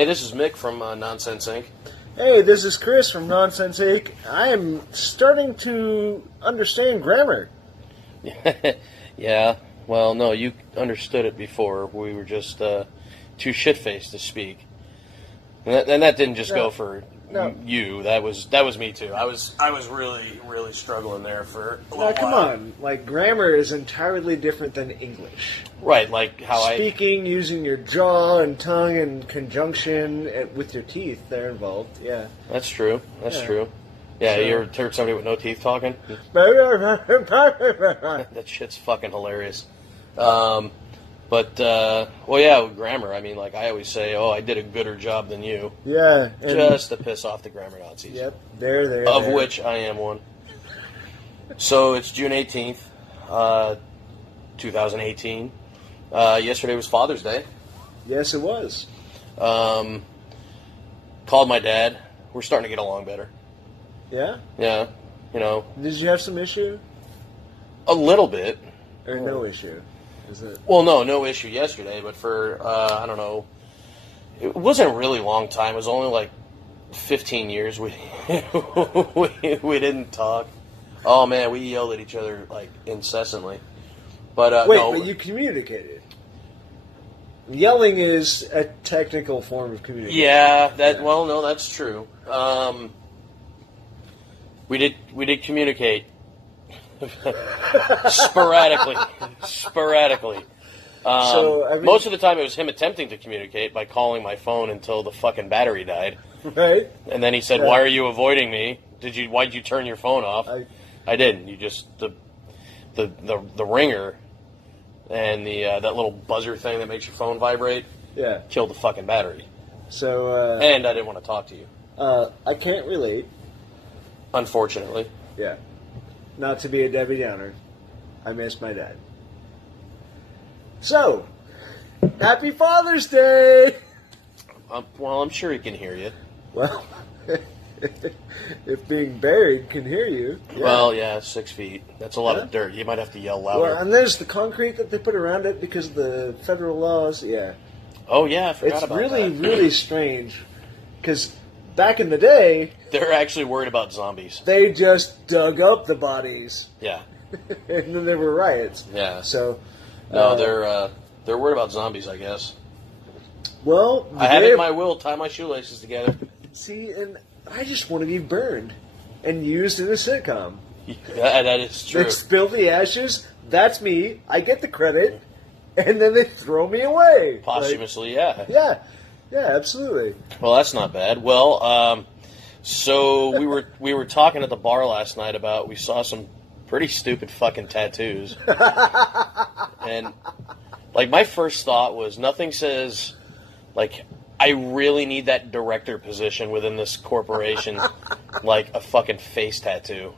Hey, this is Mick from Nonsense Inc. Hey, this is Chris from Nonsense Inc. I am starting to understand grammar. Yeah, well, no, you understood it before. We were just too shit-faced to speak. And that didn't just go for you. That was me too. I was really struggling there for a little while. Come on. Like, grammar is entirely different than English. Right, like how Speaking, using your jaw and tongue and conjunction with your teeth, they're involved, yeah. That's true. That's true. Yeah, you ever heard somebody with no teeth talking? That shit's fucking hilarious. Well, yeah, with grammar, I mean, like, I always say, oh, I did a gooder job than you. Yeah. Just to piss off the grammar Nazis. Yep, there. Of which I am one. So, it's June 18th, 2018. Yesterday was Father's Day. Yes, it was. Called my dad. We're starting to get along better. Yeah? Yeah, you know. Did you have some issue? A little bit. Or no issue? Is it? Well, no issue yesterday, but for, I don't know, it wasn't a really long time. It was only like 15 years we we didn't talk. Oh, man, we yelled at each other, like, incessantly. But, but you communicated. Yelling is a technical form of communication. Yeah, well, no, that's true. We did communicate. Sporadically. Most of the time it was him attempting to communicate by calling my phone until the fucking battery died. Right. And then he said, "Why are you avoiding me? Why'd you turn your phone off?" I didn't. You just the ringer and that little buzzer thing that makes your phone vibrate. Yeah. Killed the fucking battery. So and I didn't want to talk to you. I can't relate. Unfortunately. Yeah. Not to be a Debbie Downer, I miss my dad. So, happy Father's Day! Well, I'm sure he can hear you. Well, if being buried can hear you. Yeah. Well, yeah, 6 feet. That's a lot of dirt. You might have to yell louder. Well, and there's the concrete that they put around it because of the federal laws. Yeah. Oh, yeah, I forgot about that. It's really strange because back in the day, they're actually worried about zombies. They just dug up the bodies. Yeah. And then there were riots. Yeah. So. No, they're worried about zombies, I guess. Well, I have it in my will. Tie my shoelaces together. See, and I just want to be burned and used in a sitcom. Yeah, that is true. They spill the ashes. That's me. I get the credit, and then they throw me away. Posthumously, yeah. Yeah, absolutely. Well, that's not bad. Well, so we were talking at the bar last night about we saw some pretty stupid fucking tattoos, and like my first thought was nothing says like I really need that director position within this corporation like a fucking face tattoo.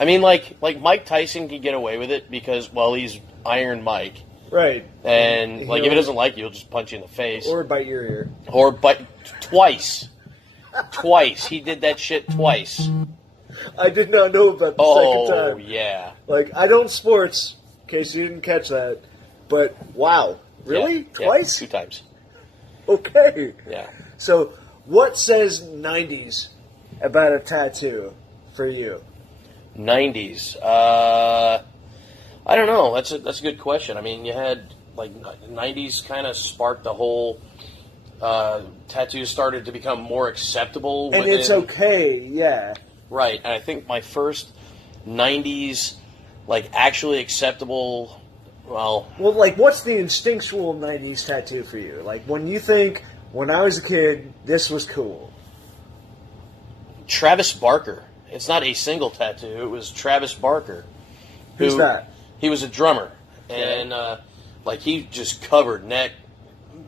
I mean, like Mike Tyson can get away with it because, well, he's Iron Mike. Right. And, like, if he doesn't like you, he'll just punch you in the face. Or bite your ear. Or bite twice. Twice. He did that shit twice. I did not know about the second time. Oh, yeah. Like, I don't sports, in case you didn't catch that. But, wow. Really? Yeah, Twice? 2 times. Okay. Yeah. So, what says 90s about a tattoo for you? 90s. I don't know. That's a good question. I mean, you had, like, 90s kind of sparked the whole tattoos started to become more acceptable. And it's okay, yeah. Right. And I think my first 90s, like, actually acceptable, well, like, what's the instinctual 90s tattoo for you? Like, when you think, when I was a kid, this was cool. Travis Barker. It's not a single tattoo. It was Travis Barker. Who's that? He was a drummer. And, like, he just covered neck,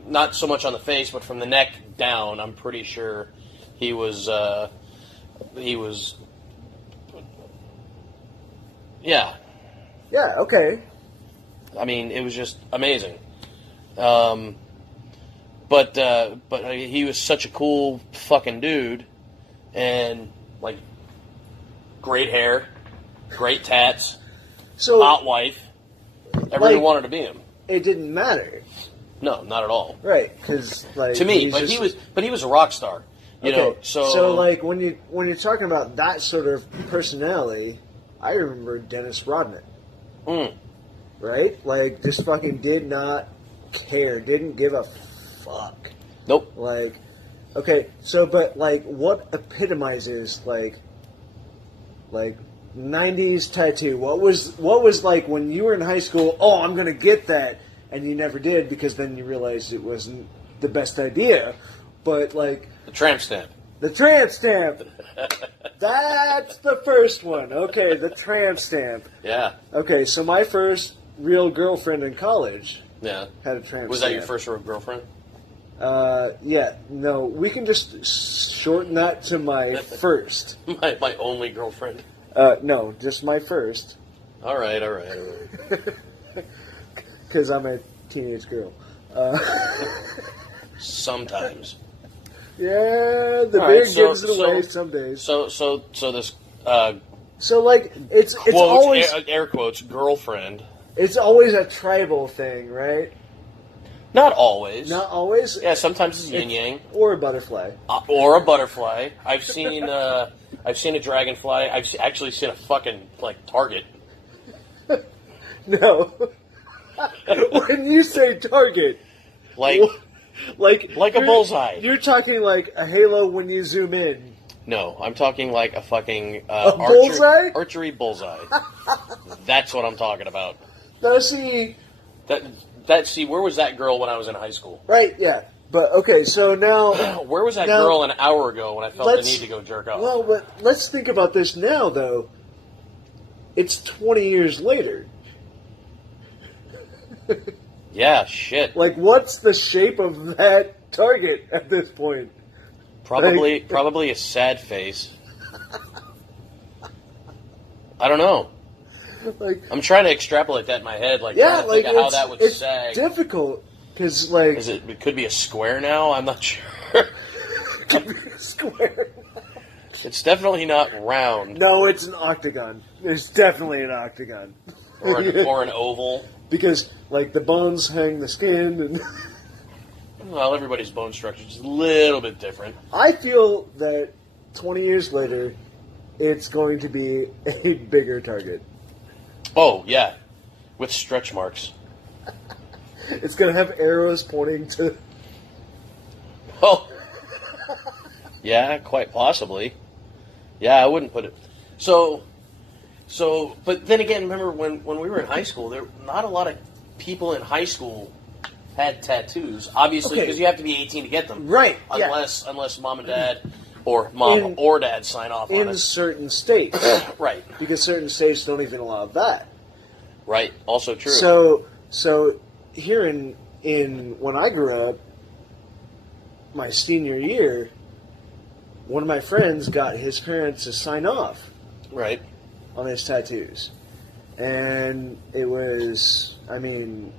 not so much on the face, but from the neck down, I'm pretty sure he was, yeah. Yeah, okay. I mean, it was just amazing. But he was such a cool fucking dude, and like great hair, great tats, so hot wife. Everybody wanted to be him. It didn't matter. No, not at all. Right, because like To me, but he was a rock star. You know, so like when you're talking about that sort of personality, I remember Dennis Rodman. Right? Like, just fucking did not care, didn't give a fuck. Nope. Like, okay, so but like, what epitomizes like 90s tattoo? What was like when you were in high school? Oh, I'm gonna get that, and you never did because then you realized it wasn't the best idea. But like the tramp stamp. The tramp stamp. That's the first one. Okay, the tramp stamp. Yeah. Okay, so my first real girlfriend in college. Yeah. Had a tramp stamp. Was that your first real girlfriend? Yeah. No, we can just shorten that to my first. my only girlfriend. No, just my first. All right. Because I'm a teenage girl. Sometimes. Yeah, the beard gives it away some days. So this. So like it's quotes, always air quotes girlfriend. It's always a tribal thing, right? Not always. Not always. Yeah, sometimes it's yin yang or a butterfly. Or a butterfly. I've seen a dragonfly. I've actually seen a fucking like target. No. When you say target, like a bullseye. You're talking like a halo when you zoom in. No, I'm talking like a fucking bullseye? archery bullseye. That's what I'm talking about. Now see where was that girl when I was in high school? Right, yeah. But okay, so now where was that girl an hour ago when I felt the need to go jerk off? Well, but let's think about this now though. It's 20 years later. Yeah, shit. Like, what's the shape of that target at this point? Probably a sad face. I don't know. Like, I'm trying to extrapolate that in my head, like yeah, trying to like think of how that would it's sag. Difficult because like It could be a square now. I'm not sure. It could be a square. It's definitely not round. No, it's an octagon. It's definitely an octagon. Or an oval. Because like the bones hang the skin and. Well, everybody's bone structure is a little bit different. I feel that 20 years later, it's going to be a bigger target. Oh, yeah. With stretch marks. It's going to have arrows pointing to... Oh. Yeah, quite possibly. Yeah, I wouldn't put it... So, but then again, remember when we were in high school, there not a lot of people in high school had tattoos, obviously, because you have to be 18 to get them. Right. Unless mom and dad, or mom or dad sign off on it. In certain states. Right. Because certain states don't even allow that. Right. Also true. So here in when I grew up, my senior year, one of my friends got his parents to sign off. Right. On his tattoos. And it was, I mean,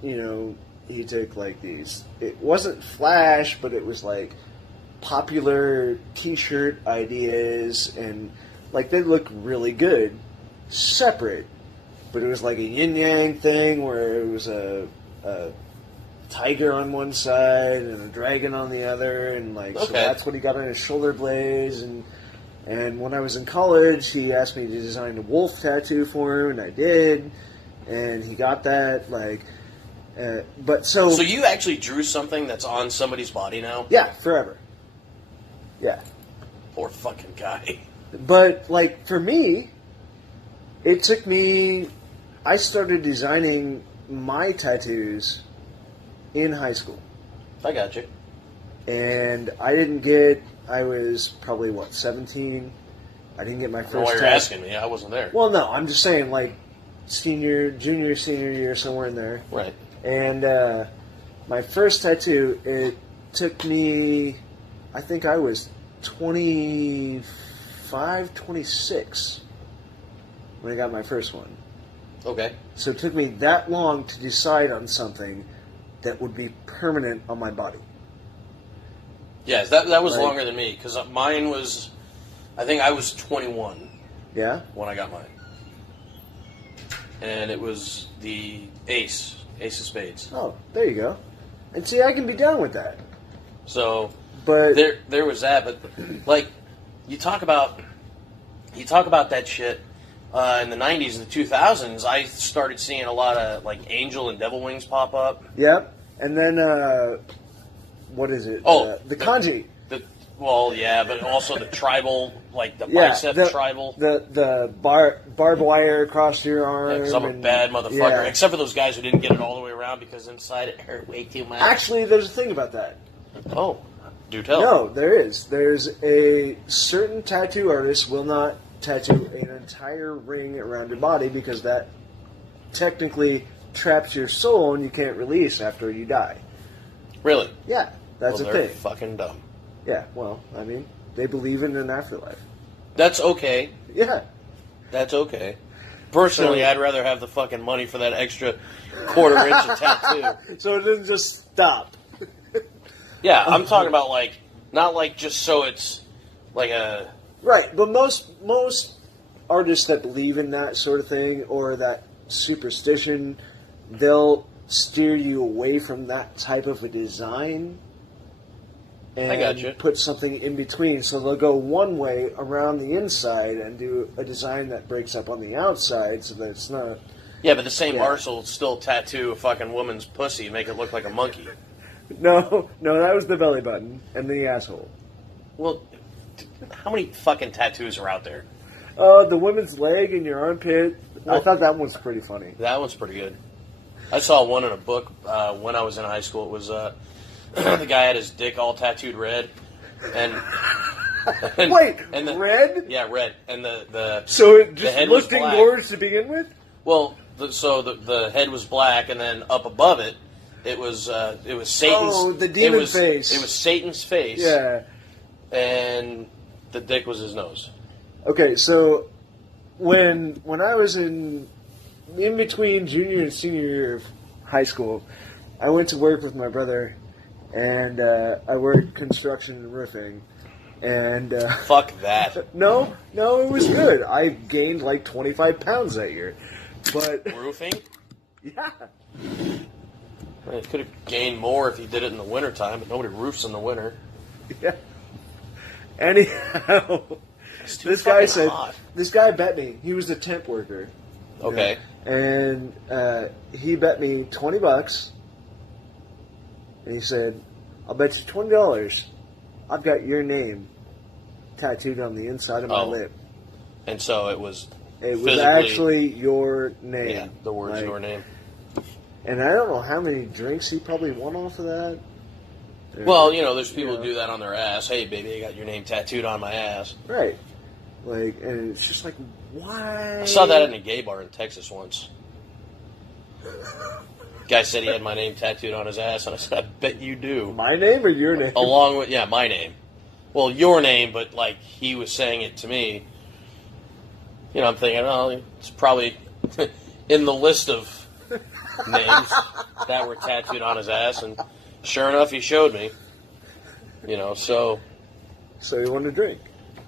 you know, he took like these, it wasn't Flash, but it was like popular t-shirt ideas, and like they looked really good separate, but it was like a yin-yang thing where it was a tiger on one side and a dragon on the other, and like so that's what he got on his shoulder blades. And when I was in college, he asked me to design a wolf tattoo for him, and I did, and he got that like. But so you actually drew something that's on somebody's body now? Yeah, forever. Yeah. Poor fucking guy. But like for me, it took me. I started designing my tattoos in high school. I got you. And I didn't get. I was probably 17. I didn't get my first. I don't know why you're asking me. I wasn't there. Well, no, I'm just saying like junior, senior year, somewhere in there. Right. And my first tattoo, it took me, I think I was 25, 26 when I got my first one. Okay. So it took me that long to decide on something that would be permanent on my body. Yes, that was longer than me, because mine was, I think I was 21. Yeah? When I got mine. And it was the ace Ace of spades. Oh, there you go. And see, I can be down with that. So, but there was that. But like, you talk about that shit in the '90s and the 2000s. I started seeing a lot of like angel and devil wings pop up. Yep. And then what is it? Oh, the kanji. Well, yeah, but also the tribal, like the bicep tribal. The barbed wire across your arm. Because I'm a bad motherfucker. Except for those guys who didn't get it all the way around because inside it hurt way too much. Actually, there's a thing about that. Oh, do tell. No, there is. There's a certain tattoo artist will not tattoo an entire ring around your body because that technically traps your soul and you can't release after you die. Really? Yeah, that's a they're thing. Fucking dumb. Yeah, well, I mean, they believe in an afterlife. That's okay. Yeah. That's okay. Personally, I'd rather have the fucking money for that extra quarter inch of tattoo. So it doesn't just stop. Yeah, I'm talking about like, not like just so it's like a... Right, but most artists that believe in that sort of thing or that superstition, they'll steer you away from that type of a design and I got you. Put something in between. So they'll go one way around the inside and do a design that breaks up on the outside so that it's not... Yeah, but the same arse will still tattoo a fucking woman's pussy and make it look like a monkey. No, that was the belly button and the asshole. Well, how many fucking tattoos are out there? The woman's leg and your armpit. I thought that one was pretty funny. That one's pretty good. I saw one in a book when I was in high school. It was the guy had his dick all tattooed red, and wait, and red? Yeah, red, and the so it just head looked was black. engorged to begin with. Well, the head was black, and then up above it, it was Satan's. Oh, the demon face. It was Satan's face. Yeah, and the dick was his nose. Okay, so when I was in between junior and senior year of high school, I went to work with my brother, and I worked construction and roofing. And fuck that. No, it was good. I gained like 25 pounds that year. But roofing? Yeah. Well, he could have gained more if he did it in the wintertime, but nobody roofs in the winter. Yeah. Anyhow, this guy bet me. He was a temp worker. Okay. And he bet me $20. And he said, "I'll bet you $20. I've got your name tattooed on the inside of my lip." And so it was. It was actually your name. Yeah, the words your name. And I don't know how many drinks he probably won off of that. Well, there's people who do that on their ass. Hey, baby, I got your name tattooed on my ass. Right. And it's just like, why? I saw that in a gay bar in Texas once. Guy said he had my name tattooed on his ass, and I said, I bet you do. My name or your name? Along with, my name. Well, your name, but, he was saying it to me. I'm thinking, it's probably in the list of names that were tattooed on his ass, and sure enough, he showed me. So... So you wanted to drink?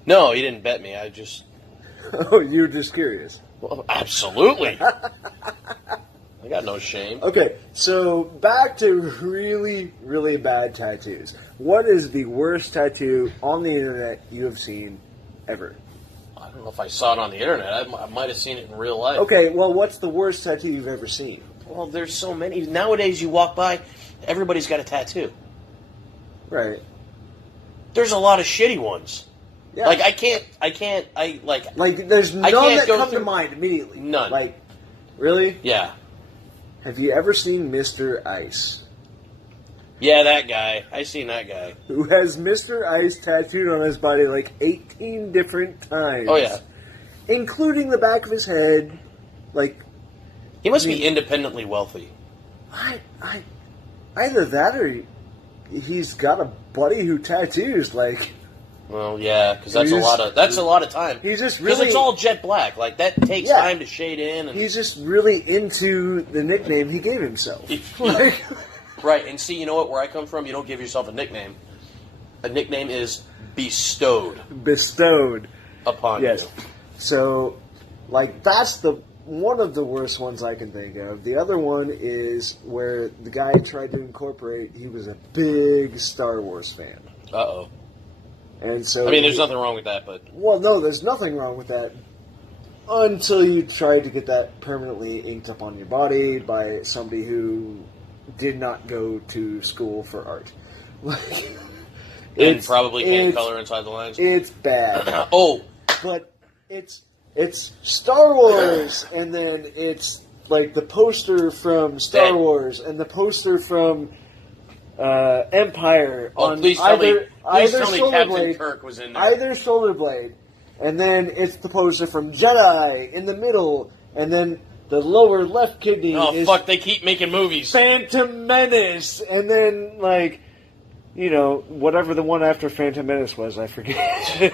No, he didn't bet me. I just... Oh, you were just curious. Well, absolutely. I got no shame. Okay, so back to really, really bad tattoos. What is the worst tattoo on the internet you have seen ever? I don't know if I saw it on the internet. I might have seen it in real life. Okay, well, what's the worst tattoo you've ever seen? Well, there's so many. Nowadays, you walk by, everybody's got a tattoo. Right. There's a lot of shitty ones. Yeah. Like, there's none that come to mind immediately. None. Like, really? Yeah. Have you ever seen Mr. Ice? Yeah, that guy. I seen that guy. Who has Mr. Ice tattooed on his body like 18 different times. Oh, yeah. Including the back of his head. He must be independently wealthy. Either that or he's got a buddy who tattoos, Well, yeah, because that's a lot of time. He's just because it's all jet black. That takes time to shade in. And he's just really into the nickname he gave himself. Right, and see, you know what? Where I come from, you don't give yourself a nickname. A nickname is bestowed. Bestowed Upon you. So, that's the one of the worst ones I can think of. The other one is where the guy tried to incorporate. He was a big Star Wars fan. Uh-oh. And so I mean, there's nothing wrong with that, but... Well, no, there's nothing wrong with that until you try to get that permanently inked up on your body by somebody who did not go to school for art. And probably can't color inside the lines. It's bad. Oh! But it's Star Wars, and then it's like the poster from Star Wars and the poster from Empire on please tell me Captain Blade, Kirk was in there. either shoulder blade, and then it's the poster from Jedi in the middle, and then the lower left kidney is fuck, they keep making movies. Phantom Menace, and then like, you know, whatever the one after Phantom Menace was, I forget.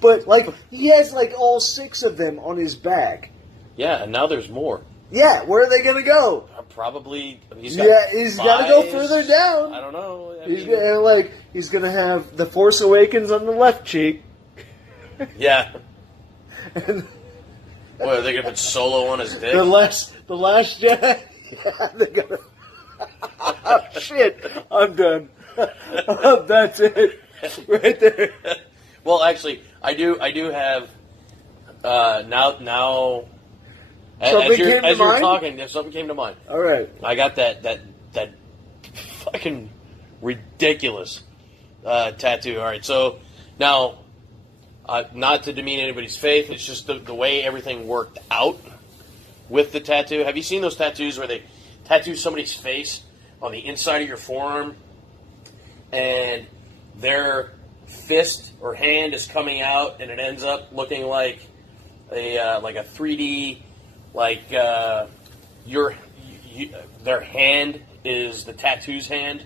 But like, he has like all 6 of them on his back. Yeah, and now there's more. Yeah, where are they gonna go? Probably. He's got to go further down. I don't know. He's gonna have the Force Awakens on the left cheek. Yeah. And what, are they gonna put Solo on his dick? the last Jedi. Yeah, they're gonna. Oh, shit! I'm done. That's it, right there. Well, actually, I do have now. As you're talking, something came to mind. All right. I got that fucking ridiculous tattoo. All right, so now, not to demean anybody's faith, it's just the way everything worked out with the tattoo. Have you seen those tattoos where they tattoo somebody's face on the inside of your forearm, and their fist or hand is coming out, and it ends up looking like a 3D. Like their hand is the tattoo's hand.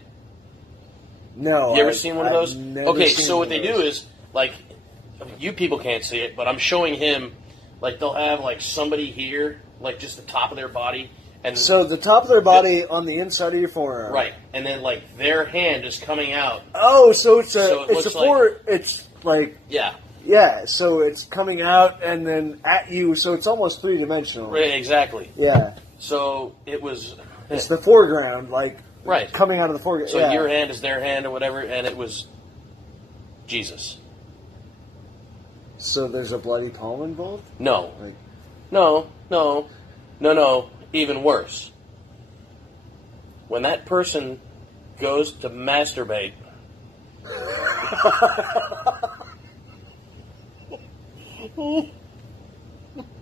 No, you ever seen one of those? Okay, so what they those. do is like, you people can't see it, but I'm showing him. Like they'll have like somebody here, like just the top of their body, and so the top of their body on the inside of your forearm, right? And then like their hand is coming out. Oh, so it's like yeah. Yeah, so it's coming out and then at you, so it's almost 3-dimensional. Right, exactly. Yeah. So it was... It's the foreground, like, right, coming out of the foreground. So your hand is their hand or whatever, and it was Jesus. So there's a bloody palm involved? No. Like, No. Even worse. When that person goes to masturbate...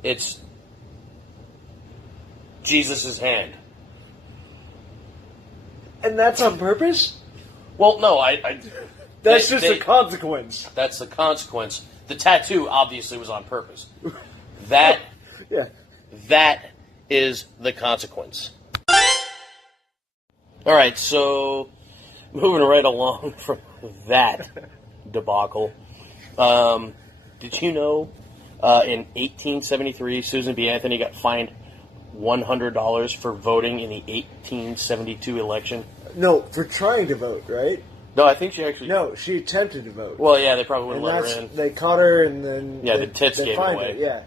It's Jesus' hand. And that's on purpose? Well, no, That's just a consequence. That's the consequence. The tattoo obviously was on purpose. That is the consequence. All right, so moving right along from that debacle. Did you know in 1873 Susan B. Anthony got fined $100 for voting in the 1872 election? No, for trying to vote, right? No, I think she actually... No, she attempted to vote. Well, yeah, they probably wouldn't let her in. They caught her and then... Yeah, the tits gave it away. Yeah.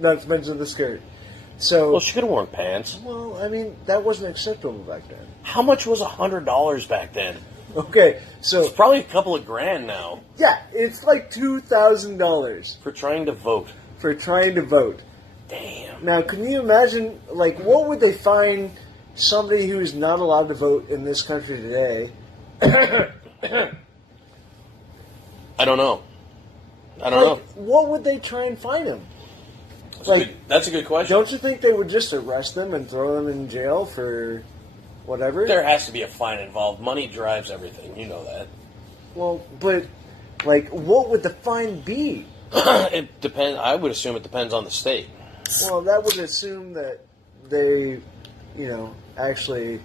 Not to mention the skirt. So... Well, she could have worn pants. Well, I mean, that wasn't acceptable back then. How much was $100 back then? Okay, so... It's probably a couple of grand now. Yeah, it's like $2,000. For trying to vote. For trying to vote. Damn. Now, can you imagine, like, what would they fine somebody who is not allowed to vote in this country today? I don't know. Know. What would they try and fine him? That's a good question. Don't you think they would just arrest them and throw them in jail for whatever? There has to be a fine involved. Money drives everything. You know that. Well, but, like, what would the fine be? It depends. I would assume it depends on the state. Well, that would assume that they, actually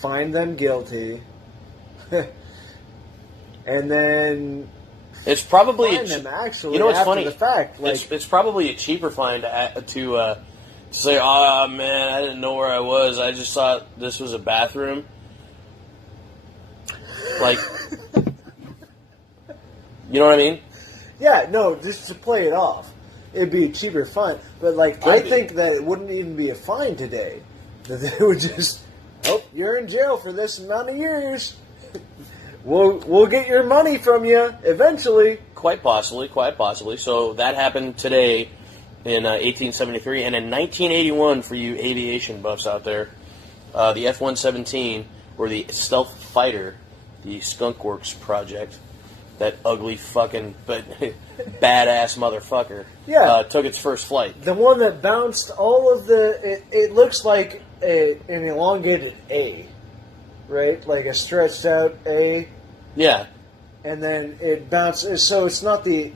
find them guilty, and then it's probably find them actually. You know what's after funny? The fact, like, it's probably a cheaper fine to say, "Oh man, I didn't know where I was. I just thought this was a bathroom." Like, you know what I mean? Yeah, no, just to play it off. it'd be a cheaper fine. But like, I think that it wouldn't even be a fine today. That they would just, oh, you're in jail for this amount of years. We'll get your money from you eventually. Quite possibly. So that happened today in 1873, and in 1981, for you aviation buffs out there, the F-117, or the stealth fighter, the Skunk Works project, that ugly fucking but badass motherfucker, took its first flight. The one that bounced all of the. It looks like an elongated A, right? Like a stretched out A. Yeah. And then it bounces. So it's not the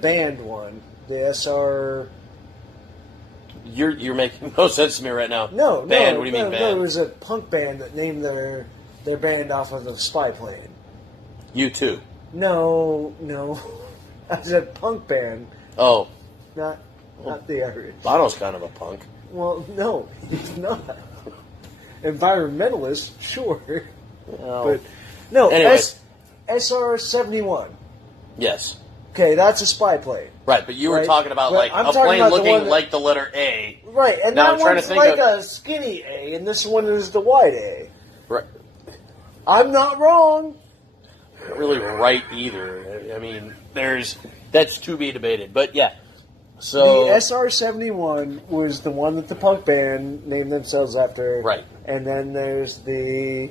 band one. The SR. You're making no sense to me right now. No, band. no. What do you mean band? No, it was a punk band that named their band off of a spy plane. U2. No. I said punk band. Oh. Not the Irish. Bono's kind of a punk. Well, no, he's not. Environmentalist, sure. Well, but no, anyway. SR-71. Yes. Okay, that's a spy plane. Right, but you were talking about But like I'm a talking plane about the looking one that- like the letter A. Right, and Now that I'm trying to one's think like of- a skinny A, and this one is the wide A. Right. I'm not wrong. Not really right either. I mean, that's to be debated. But yeah. So The SR-71 was the one that the punk band named themselves after. Right. And then there's the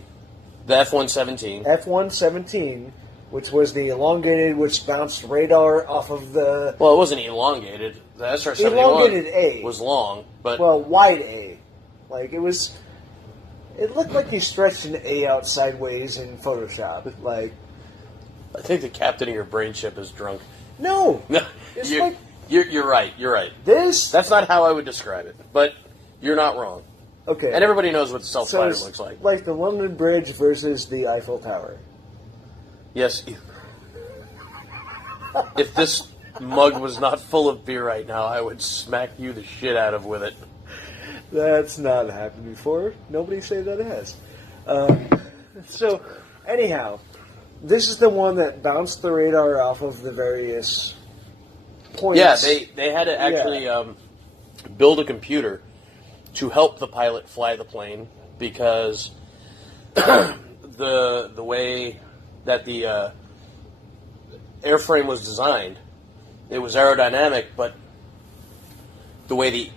F-117. F-117, which was the elongated, which bounced radar off of the... Well, it wasn't elongated. The SR-71 Elongated A. was long, but Well, wide A. Like, it was... It looked like you stretched an A out sideways in Photoshop. Like, I think the captain of your brain chip is drunk. no! No, It's you're, like you're right. You're right. this... That's not how I would describe it, but you're not wrong. Okay. And everybody knows what the stealth So fighter it's looks like. like the London Bridge versus the Eiffel Tower. Yes. If this mug was not full of beer right now, I would smack you the shit out of with it. That's not happened before. Nobody say that it has. So, anyhow, this is the one that bounced the radar off of the various points. Yeah, they had to actually build a computer to help the pilot fly the plane because the way that the airframe was designed, it was aerodynamic, but the way the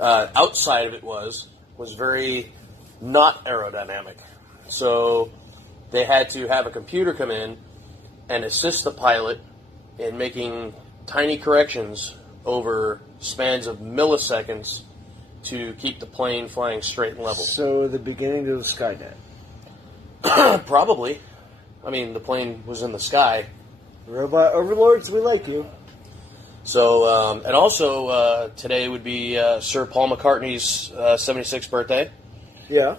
outside of it was very not aerodynamic. So they had to have a computer come in and assist the pilot in making tiny corrections over spans of milliseconds to keep the plane flying straight and level. So, the beginning of Skynet. Probably. I mean, the plane was in the sky. Robot overlords, we like you. So, and also today would be Sir Paul McCartney's 76th birthday. Yeah.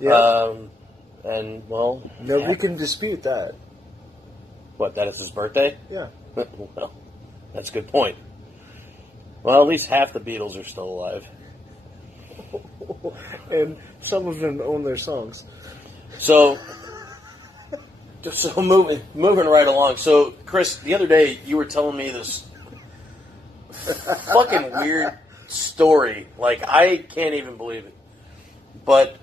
Yeah. And, well... Nobody can dispute that. What, that is his birthday? Yeah. Well, that's a good point. Well, at least half the Beatles are still alive. And some of them own their songs. So moving right along. So, Chris, the other day you were telling me this fucking weird story. Like, I can't even believe it. But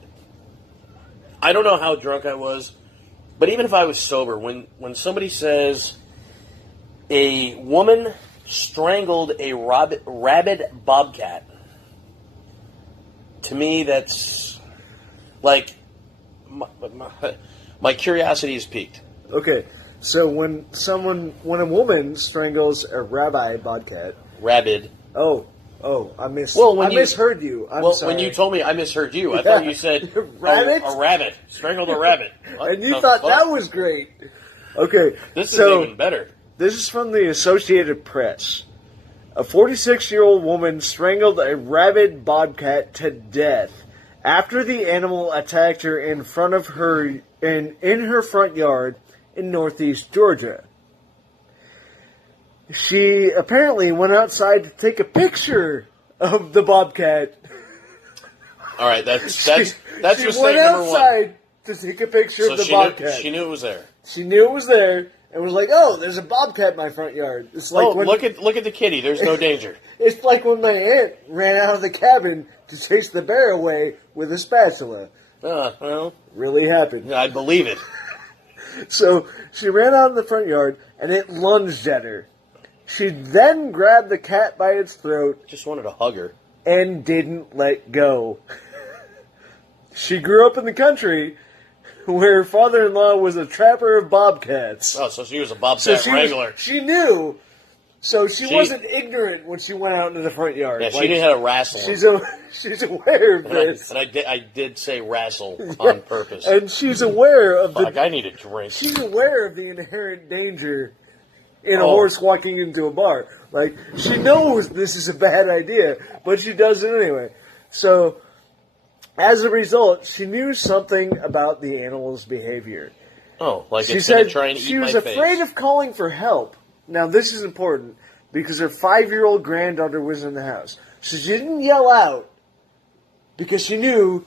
I don't know how drunk I was. But even if I was sober, when somebody says a woman strangled a rabid bobcat, to me that's like my curiosity is piqued. Okay, so when a woman strangles a rabbi bobcat... Rabid. Oh, I misheard you. I'm sorry. When you told me, I misheard you. I thought you said rabbit? a rabbit. Strangled a rabbit. What And you the thought fuck? that was great. Okay, This is so even better. this is from the Associated Press. A 46-year-old woman strangled a rabid bobcat to death after the animal attacked her in front of her in her front yard in northeast Georgia. She apparently went outside to take a picture of the bobcat. All right, that's She your went statement number one. outside to take a picture So of the bobcat. she knew it was there. She knew it was there, and was like, "Oh, there's a bobcat in my front yard." It's like look at the kitty. There's no danger. It's like when my aunt ran out of the cabin to chase the bear away with a spatula. Well, Really happened. I believe it. So she ran out in the front yard, and it lunged at her. She then grabbed the cat by its throat. Just wanted to hug her. And didn't let go. She grew up in the country where her father-in-law was a trapper of bobcats. Oh, so she was a bobcat wrangler. She knew. So she wasn't ignorant when she went out into the front yard. Yeah, she knew how to wrestle. She's aware of this. And I did say wrestle on purpose. And she's aware of Fuck, I need a drink. She's aware of the inherent danger in a horse walking into a bar. Like, she knows this is a bad idea, but she does it anyway. So, as a result, she knew something about the animal's behavior. Oh, like she it's going to said try and eat she my was face. afraid of calling for help. Now, this is important because her 5-year-old granddaughter was in the house. So she didn't yell out because she knew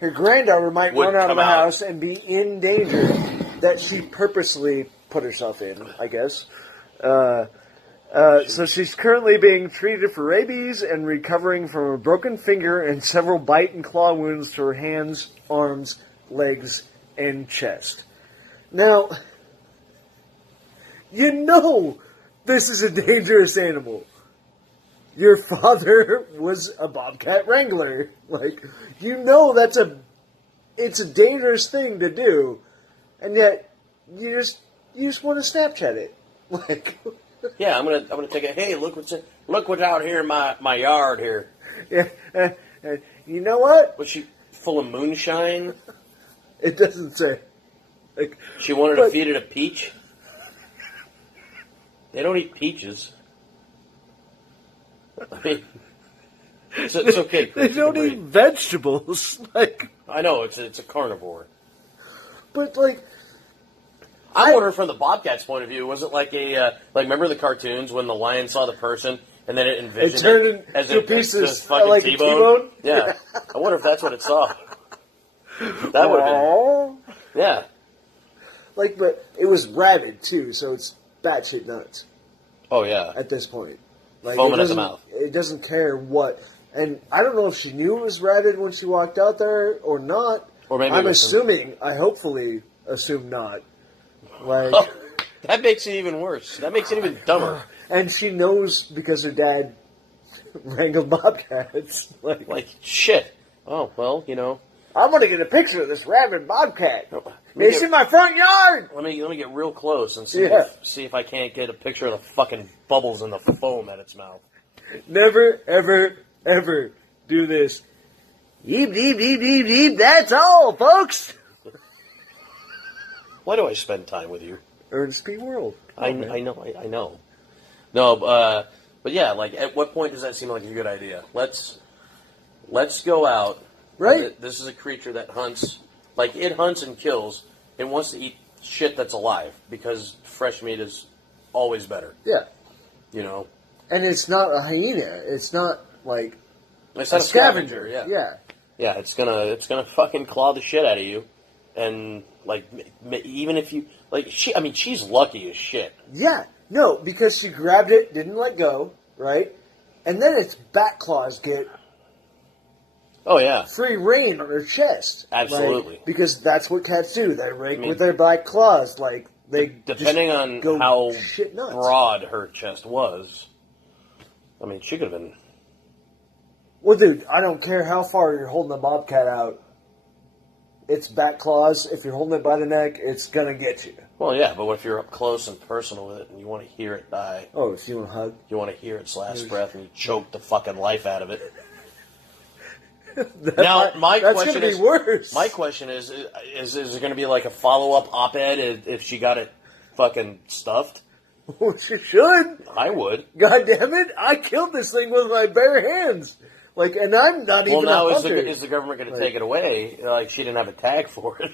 her granddaughter might run out of the house and be in danger that she purposely put herself in, I guess. So she's currently being treated for rabies and recovering from a broken finger and several bite and claw wounds to her hands, arms, legs, and chest. Now, you know this is a dangerous animal. Your father was a bobcat wrangler. Like, you know it's a dangerous thing to do, and yet you just want to Snapchat it. Like, yeah, I'm gonna take a hey, look what's out here in my yard here. Yeah, you know what? Was she full of moonshine? It doesn't say. Like, she wanted to feed it a peach. They don't eat peaches. I mean, it's okay. They don't eat vegetables. Like, I know it's a carnivore, but like, I wonder from the bobcat's point of view, was it like remember the cartoons when the lion saw the person and then it envisioned it turned as into pieces fucking like T-bone? T-bone? Yeah, I wonder if that's what it saw. That would have been, yeah. Like, but it was rabid too, so it's batshit nuts. Oh yeah. At this point, like, foaming at the mouth. It doesn't care what, and I don't know if she knew it was rabid when she walked out there or not. Or maybe I'm assuming. I hopefully assume not. Like, that makes it even worse. That makes it even dumber. And she knows because her dad wrangled bobcats. Like shit. Oh well, you know. I'm gonna get a picture of this rabid bobcat. It's in my front yard. Let me get real close and see if I can't get a picture of the fucking bubbles and the foam at its mouth. Never, ever, ever do this. Yeep, yeep, yeep, yeep, yeep. That's all, folks. Why do I spend time with you? Ernest P. World. I know. No, but yeah, like, at what point does that seem like a good idea? Let's go out. Right. This is a creature that hunts. Like, it hunts and kills. It wants to eat shit that's alive because fresh meat is always better. Yeah. You know? And it's not a hyena. It's not like it's not a scavenger. Yeah. Yeah. Yeah, it's gonna fucking claw the shit out of you. And, like, even if you... Like, she's lucky as shit. Yeah. No, because she grabbed it, didn't let go, right? And then its back claws get... Oh, yeah. free reign on her chest. Absolutely. Like, because that's what cats do. They rake with their back claws. Like, they depending on how broad her chest was, I mean, she could have been... Well, dude, I don't care how far you're holding the bobcat out. Its back claws, if you're holding it by the neck, it's going to get you. Well, yeah, but what if you're up close and personal with it and you want to hear it die? Oh, so you want to hug? You want to hear its last breath and you choke the fucking life out of it. Now, my question is, worse. My question is it going to be like a follow-up op-ed if she got it fucking stuffed? Well, she should. I would. God damn it! I killed this thing with my bare hands. Like, and I'm not even a hunter. Is the government going to take it away? Like, she didn't have a tag for it.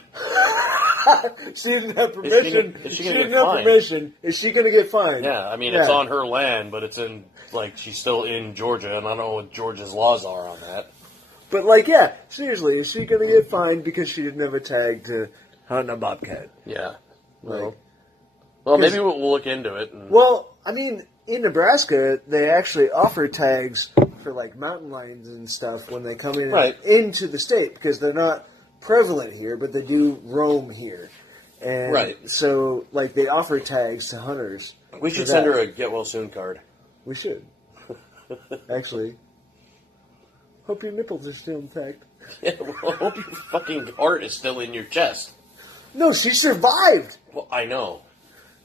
She didn't have permission. Is she she going to didn't get have fined? permission. Is she going to get fined? Yeah, I mean, it's on her land, but it's in, like, she's still in Georgia, and I don't know what Georgia's laws are on that. But, like, yeah, seriously, is she going to get fined because she didn't have a tag to hunt a bobcat? Yeah. Well, Well, maybe we'll look into it. Well, I mean, in Nebraska, they actually offer tags for like mountain lions and stuff when they come in into the state because they're not prevalent here, but they do roam here. And so, like, they offer tags to hunters. We should send her a get well soon card. We should. Actually. Hope your nipples are still intact. Yeah, well, I hope your fucking heart is still in your chest. No, she survived. Well, I know.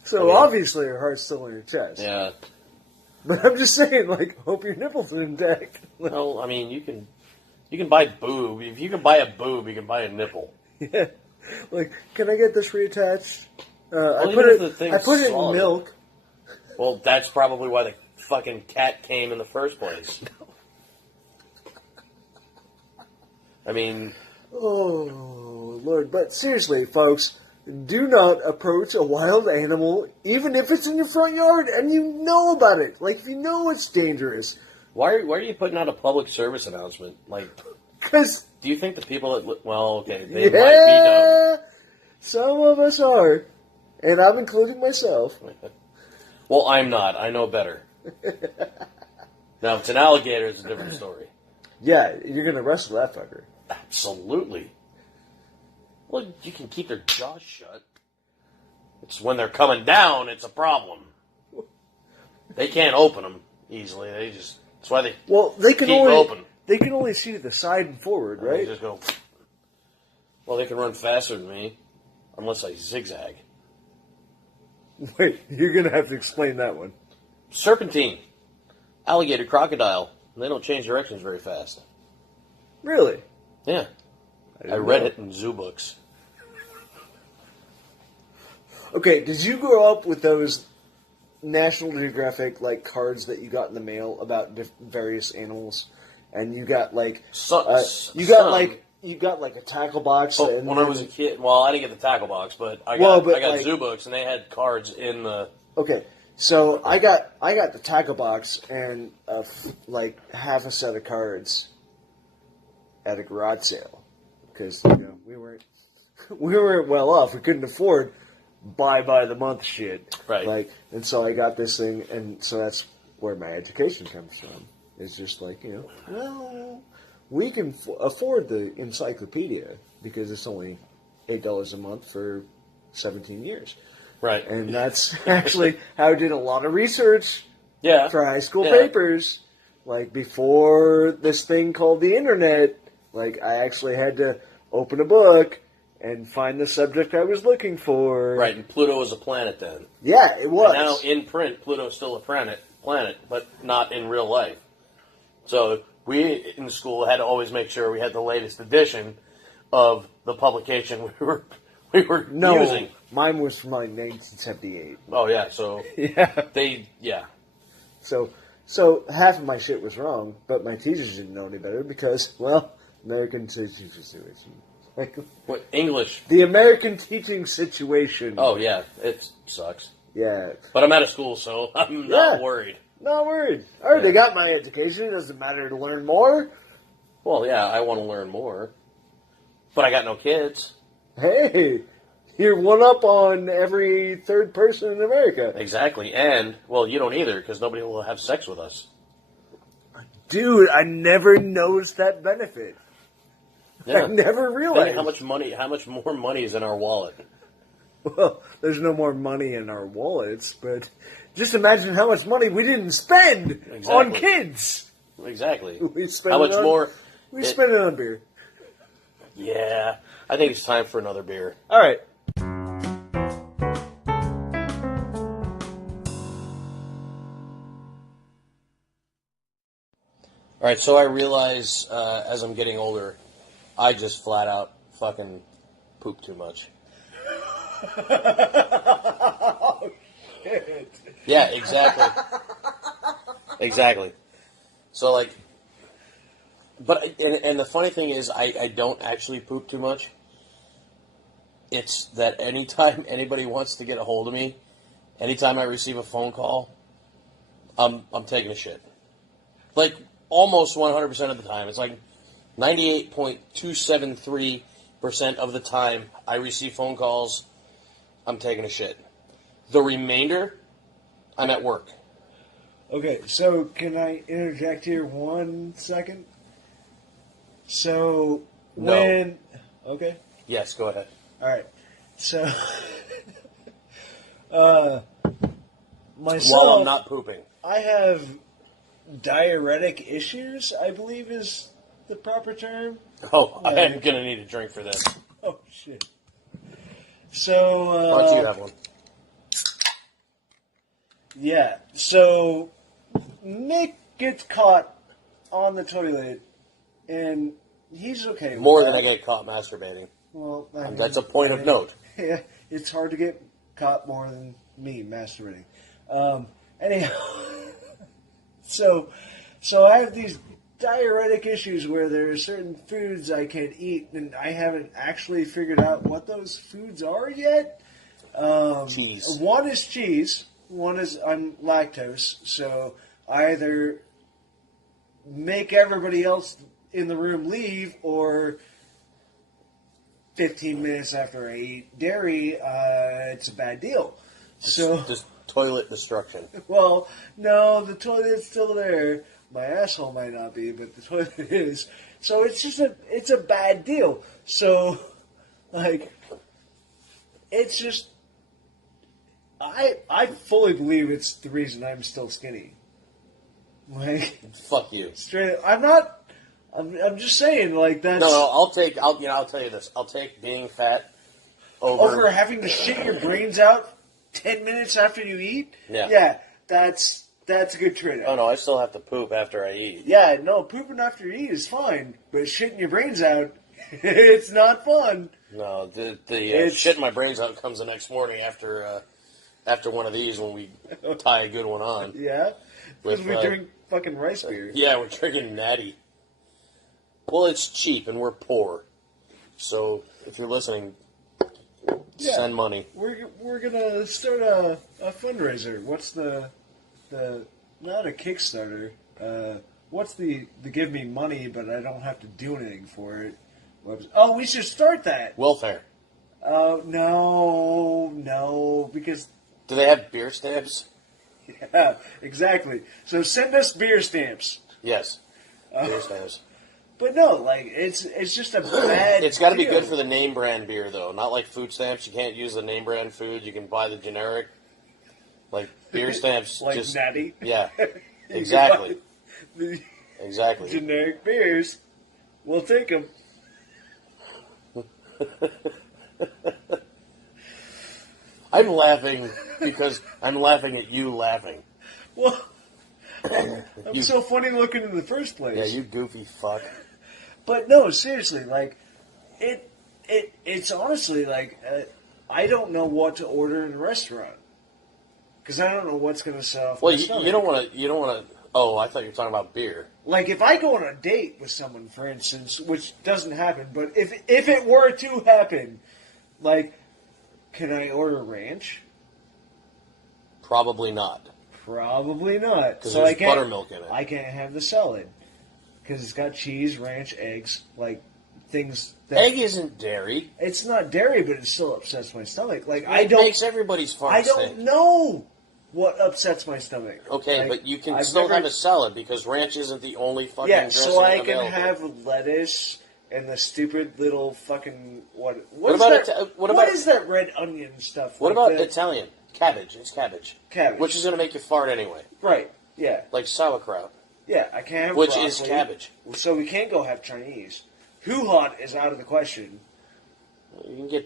So obviously her heart's still in her chest. Yeah. But I'm just saying, like, hope your nipples are intact. Well, I mean, you can buy boob. If you can buy a boob, you can buy a nipple. Yeah. Like, can I get this reattached? Well, I put it in milk. Well, that's probably why the fucking cat came in the first place. I mean... Oh, Lord. But seriously, folks, do not approach a wild animal, even if it's in your front yard and you know about it. Like, if you know it's dangerous. Why are you putting out a public service announcement? Like, because... Do you think the people that... Well, okay, they might be dumb. Some of us are. And I'm including myself. Well, I'm not. I know better. Now, if it's an alligator, it's a different story. Yeah, you're going to wrestle that fucker. Absolutely. Well, you can keep their jaws shut. It's when they're coming down, it's a problem. They can't open them easily. That's why they keep open. They can only see to the side and forward, right? They just go... Well, they can run faster than me, unless I zigzag. Wait, you're going to have to explain that one. Serpentine. Alligator, crocodile. They don't change directions very fast. Really? Yeah. I read it in zoo books. Okay, did you grow up with those National Geographic cards that you got in the mail about various animals? And you got you got a tackle box. Oh, when I was a kid, well, I didn't get the tackle box, but I got zoo books, and they had cards in the. Okay, so I got the tackle box and half a set of cards at a garage sale because we weren't well off. We couldn't afford buy by the month shit, right? And so I got this thing, and so that's where my education comes from. It's just we can afford the encyclopedia because it's only $8 a month for 17 years. Right. And that's actually how I did a lot of research for high school papers. Before this thing called the internet, I actually had to open a book and find the subject I was looking for. Right, and Pluto was a planet then. Yeah, it was. And now in print, Pluto's still a planet, but not in real life. So we in school had to always make sure we had the latest edition of the publication we were using. Mine was from 1978. Oh yeah, so So half of my shit was wrong, but my teachers didn't know any better because American teaching situation. What English? The American teaching situation. Oh yeah, it sucks. Yeah, but I'm out of school, so I'm not worried. Not worried. I already got my education. It doesn't matter to learn more. Well, yeah, I want to learn more. But I got no kids. Hey, you're one up on every third person in America. Exactly. And, you don't either, because nobody will have sex with us. Dude, I never noticed that benefit. Yeah. I never realized. Think how much more money is in our wallet? Well, there's no more money in our wallets, but just imagine how much money we didn't spend on kids. Exactly. We spent it on beer. Yeah. I think it's time for another beer. All right. All right, so I realize as I'm getting older, I just flat out fucking poop too much. Oh, shit. Yeah, exactly. Exactly. So, and the funny thing is, I don't actually poop too much. It's that anytime anybody wants to get a hold of me, anytime I receive a phone call, I'm taking a shit. Almost 100% of the time. It's 98.273% of the time I receive phone calls, I'm taking a shit. The remainder, I'm at work. Okay, so can I interject here 1 second? So when okay, Yes, go ahead. all right. So myself, While I'm not pooping. I have diuretic issues, I believe is the proper term. Oh, I am going to need a drink for this. Oh, shit. So, Why don't you have one? Yeah, so Nick gets caught on the toilet, and he's okay. More than I get caught masturbating. Well, That's a point of note. Yeah, it's hard to get caught more than me masturbating. Anyhow, so I have these diuretic issues where there are certain foods I can't eat, and I haven't actually figured out what those foods are yet. Cheese. One is cheese. One is I'm lactose, so I either make everybody else in the room leave, or 15 minutes after I eat dairy, it's a bad deal. So Just toilet destruction. well, no, the toilet's still there. My asshole might not be, but the toilet is. So it's a bad deal. So, like, it's just, I fully believe it's the reason I'm still skinny. Like, Fuck you. straight, I'm just saying, like, that's No, I'll tell you this. I'll take being fat over having to shit your brains out 10 minutes after you eat. Yeah. That's a good trade-off. Oh no, I still have to poop after I eat. Yeah, no, pooping after you eat is fine, but shitting your brains out, it's not fun. No, the shitting my brains out comes the next morning after one of these when we tie a good one on. Yeah? Because With, we drink fucking rice beer. Yeah, we're drinking Natty. Well, it's cheap and we're poor. So if you're listening, send money. We're gonna start a fundraiser. What's the not a Kickstarter? What's the give me money but I don't have to do anything for it? Oh, we should start that. Welfare. No, because Do they have beer stamps? yeah, exactly. So send us beer stamps. Yes. Beer stamps. But no, like it's just a bad. It's got to be deal. good for the name brand beer, though. Not like food stamps. You can't use the name brand food. You can buy the generic. Like beer stamps, like just Natty. Yeah, You exactly, can buy the exactly. generic beers. We'll take them. I'm laughing because I'm laughing at you laughing. Well, I'm so funny looking in the first place. Yeah, you goofy fuck. But no, seriously, like it's honestly like I don't know what to order in a restaurant because I don't know what's going to sell. Well, you don't want to. Oh, I thought you were talking about beer. Like if I go on a date with someone, for instance, which doesn't happen, but if it were to happen, like, can I order ranch? Probably not. Probably not. Because So there's I can't, buttermilk in it. I can't have the salad because it's got cheese, ranch, eggs, like things. That, Egg isn't dairy. It's not dairy, but it still upsets my stomach. Like It makes everybody's fart I don't stink. know what upsets my stomach. Okay, Like, but you can I've still never- have a salad because ranch isn't the only fucking Yeah, dressing so I can available. have lettuce and the stupid little fucking what is about that? what about- is that red onion stuff? What like about that? Italian? Cabbage. It's cabbage. Cabbage. Which is going to make you fart anyway. Right. Yeah. Like sauerkraut. Yeah. I can't have Which broccoli, is cabbage. So we can't go have Chinese. Hoo hot is out of the question. You can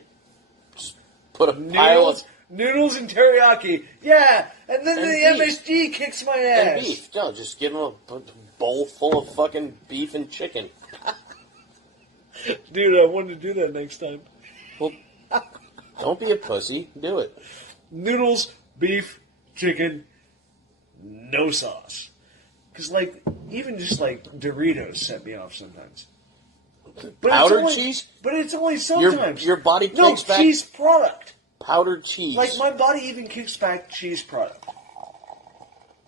just put a pile of... Noodles and teriyaki. Yeah. And then And the beef. MSG kicks my ass. And beef. No, just give them a bowl full of fucking beef and chicken. Dude, I wanted to do that next time. Well, don't be a pussy. Do it. Noodles, beef, chicken, no sauce. Because, like, even just, like, Doritos set me off sometimes. But Powdered it's only, cheese? But it's only sometimes. Your body no, kicks back... cheese product. Powdered cheese. Like, my body even kicks back cheese product.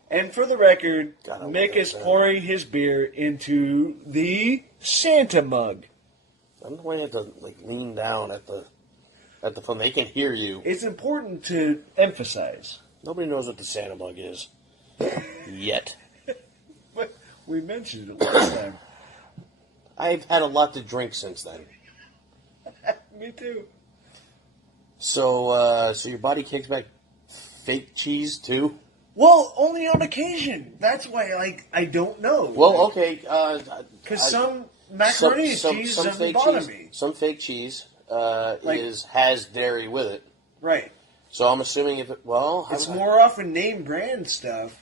And for the record, God, I Mick love is that. pouring his beer into the Santa mug. I don't know why you have to, like, lean down at the... at the phone. They can hear you. It's important to emphasize. Nobody knows what the Santa bug is yet. But we mentioned it last time. I've had a lot to drink since then. Me too. So your body kicks back fake cheese too? Well, only on occasion. That's why, I don't know. Well, okay. Because some macaroni and cheese doesn't bother me. Some fake cheese has dairy with it. Right. So I'm assuming it's more often name brand stuff.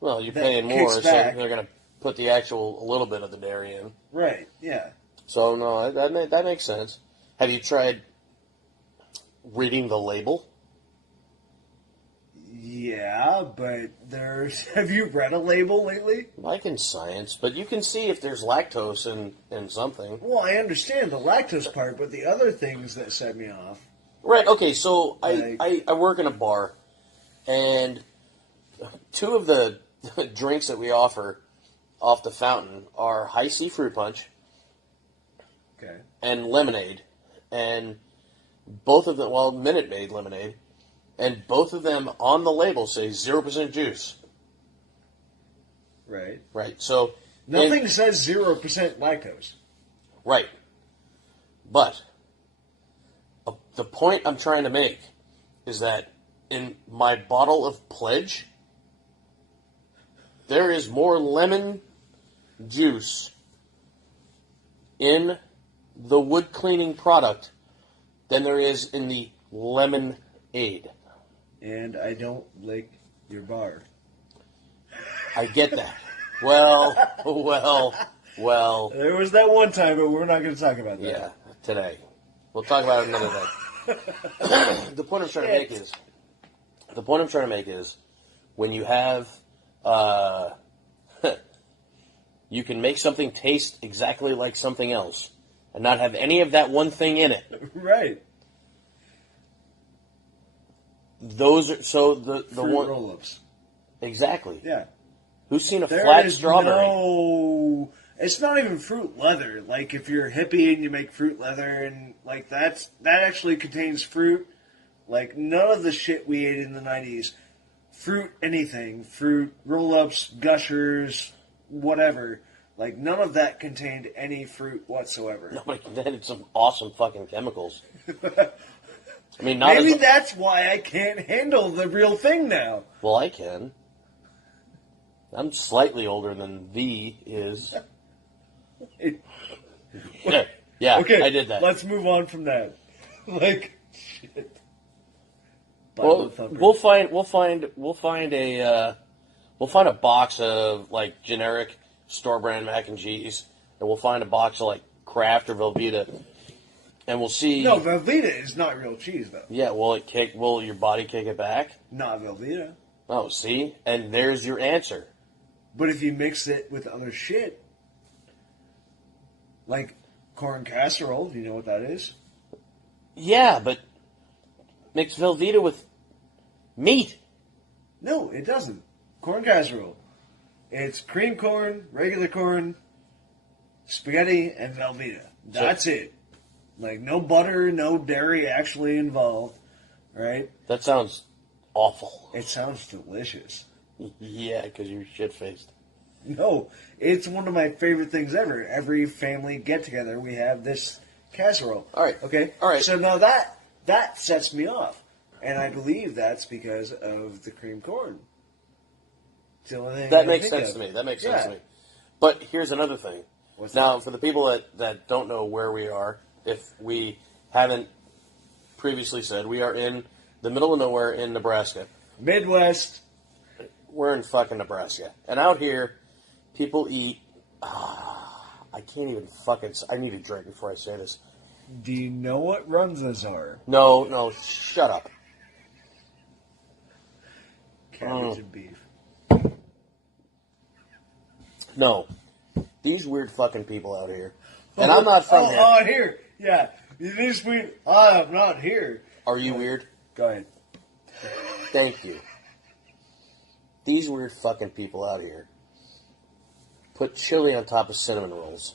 Well, you're paying more, so they're going to put a little bit of the dairy in. Right. Yeah. So no, that makes sense. Have you tried reading the label? Yeah, but have you read a label lately? Like in science, but you can see if there's lactose in something. Well, I understand the lactose part, but the other things that set me off. Right, okay, so I work in a bar, and two of the drinks that we offer off the fountain are high C fruit punch and lemonade, and both of them, Minute Maid lemonade, and both of them on the label say 0% juice. Right. Right, so... Nothing says 0% lactose. Right. But the point I'm trying to make is that in my bottle of Pledge, there is more lemon juice in the wood cleaning product than there is in the lemonade. And I don't lick your bar. I get that. Well. There was that one time, but we're not going to talk about that. Yeah, today. We'll talk about it another day. The point I'm trying to make is, when you have, you can make something taste exactly like something else, and not have any of that one thing in it. Right. Those are the fruit roll-ups. Exactly. Yeah. Who's seen a flat strawberry? No, it's not even fruit leather. Like if you're a hippie and you make fruit leather, and that actually contains fruit. Like none of the shit we ate in the 90s, fruit anything, fruit roll-ups, gushers, whatever. Like none of that contained any fruit whatsoever. No, but it had some awesome fucking chemicals. I mean, maybe that's why I can't handle the real thing now. Well, I can. I'm slightly older than thee is. Yeah, okay, I did that. Let's move on from that. Shit. Well, we'll find a box of generic store brand mac and cheese, and we'll find a box of Kraft or Velveeta, and we'll see. No, Velveeta is not real cheese though. Yeah, will your body kick it back? Not Velveeta. Oh, see, and there's your answer. But if you mix it with other shit, like corn casserole, do you know what that is? Yeah, but mix Velveeta with meat. No, it doesn't. Corn casserole. It's cream corn, regular corn, spaghetti, and Velveeta. That's it. No butter, no dairy actually involved, right? That sounds awful. It sounds delicious. Yeah, because you're shit-faced. No, it's one of my favorite things ever. Every family get-together, we have this casserole. All right. Okay? All right. So now that sets me off. And I believe that's because of the cream corn. That makes sense to me. That makes sense to me. But here's another thing. Now, for the people that don't know where we are, if we haven't previously said, we are in the middle of nowhere in Nebraska. Midwest. We're in fucking Nebraska. And out here, people eat... I can't even fucking... I need a drink before I say this. Do you know what runzas are? No, shut up. Cabbage and beef. No. These weird fucking people out here. And I'm not from here. Oh, here. Yeah. These weird... I'm not here. Are you weird? Go ahead. Thank you. These weird fucking people out here put chili on top of cinnamon rolls.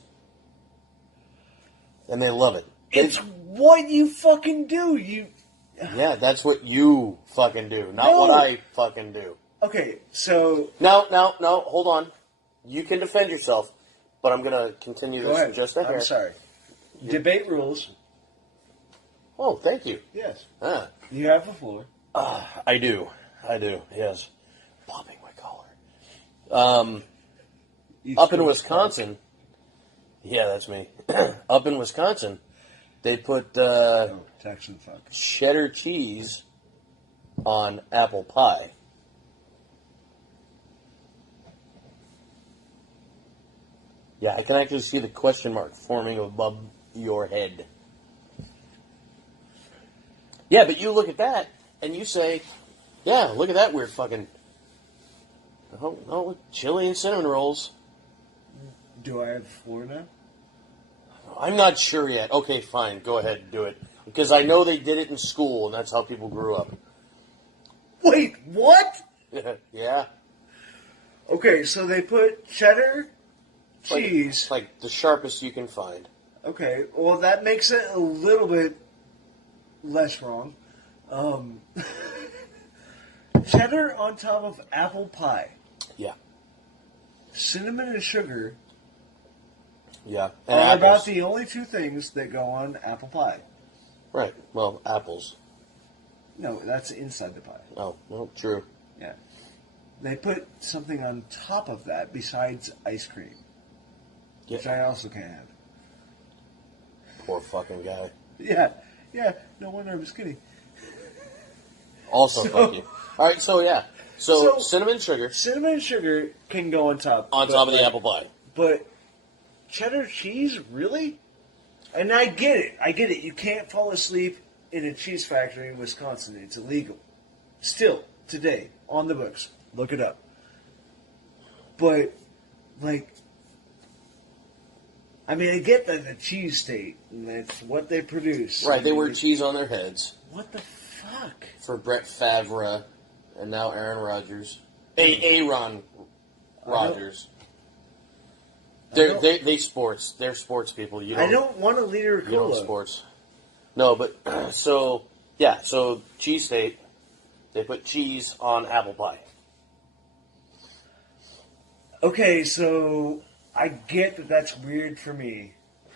And they love it. It's what you fucking do. Yeah, that's what you fucking do, not No. what I fucking do. Okay, so... No, hold on. You can defend yourself, but I'm going to continue Go this ahead. in just a hair. I'm sorry. Debate rules. Oh, thank you. Yes. Ah. You have the floor. I do, yes. Popping my collar. Up in Wisconsin... Yeah, that's me. Up in Wisconsin, they put Texan fuck. cheddar cheese on apple pie. Yeah, I can actually see the question mark forming above your head. Yeah, but you look at that and you say, yeah, look at that weird fucking... Oh, chili and cinnamon rolls. Do I have the floor now? I'm not sure yet. Okay, fine. Go ahead and do it. Because I know they did it in school, and that's how people grew up. Wait, what? Yeah. Okay, so they put cheddar cheese. Like the sharpest you can find. Okay, well, that makes it a little bit less wrong. Cheddar on top of apple pie. Yeah. Cinnamon and sugar Yeah. And are apples. about the only two things that go on apple pie. Right. Well, apples. No, that's inside the pie. Oh, well, true. Yeah. They put something on top of that besides ice cream, which I also can't have. Poor fucking guy. Yeah, no wonder I'm skinny. Also, fuck you. All right, so yeah. So cinnamon sugar. Cinnamon and sugar can go on top. On top of the apple pie. But cheddar cheese, really? And I get it. You can't fall asleep in a cheese factory in Wisconsin. It's illegal. Still, today, on the books. Look it up. But, like, I mean, I get that the cheese state, and that's what they produce. Right, they wear cheese on their heads. What the fuck? For Brett Favre and now Aaron Rodgers. Aaron Rodgers. They're sports people. You don't, I don't want a liter of you don't cola. sports. No, but so cheese state. They put cheese on apple pie. Okay, so I get that that's weird for me.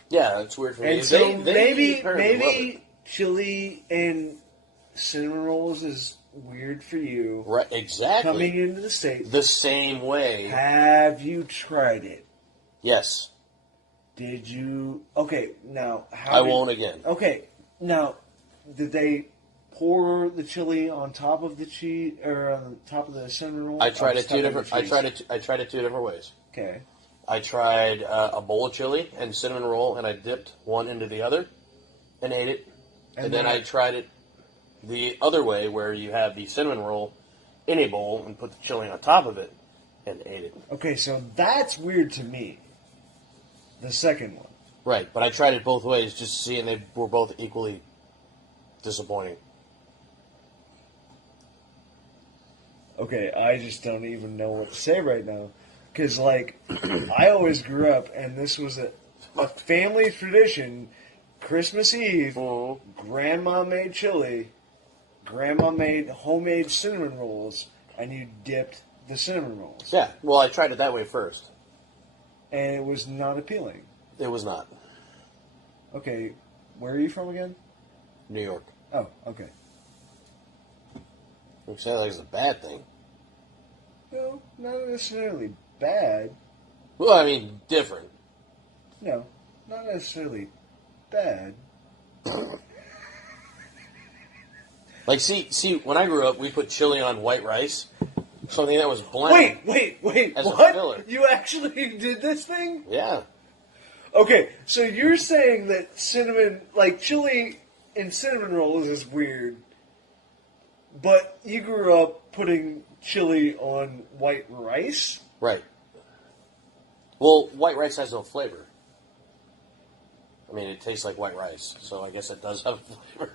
Yeah, that's weird for me. And so they apparently love maybe it. chili and cinnamon rolls is weird for you. Right, exactly. Coming into the States. The same way. Have you tried it? Yes. Did you? Okay, now I won't again. Okay, now did they pour the chili on top of the cheese or on top of the cinnamon roll? I tried it On two top of different. the cheese? I tried it two different ways. Okay. I tried a bowl of chili and cinnamon roll, and I dipped one into the other and ate it. And then I tried it the other way, where you have the cinnamon roll in a bowl and put the chili on top of it and ate it. Okay, so that's weird to me. The second one. Right, but I tried it both ways just to see, and they were both equally disappointing. Okay, I just don't even know what to say right now. Because, like, I always grew up, and this was a family tradition. Christmas Eve, Grandma made chili, Grandma made homemade cinnamon rolls, and you dipped the cinnamon rolls. Yeah, well, I tried it that way first. And it was not appealing. It was not. Okay, where are you from again? New York. Oh, okay. You say like it's a bad thing. No, not necessarily bad. Well, I mean, different. No, not necessarily bad. Like, see, when I grew up, we put chili on white rice. Something that was bland. Wait, as a what? filler. You actually did this thing? Yeah. Okay, so you're saying that cinnamon, like chili and cinnamon rolls is weird, but you grew up putting chili on white rice? Right. Well, white rice has no flavor. I mean, it tastes like white rice, so I guess it does have flavor.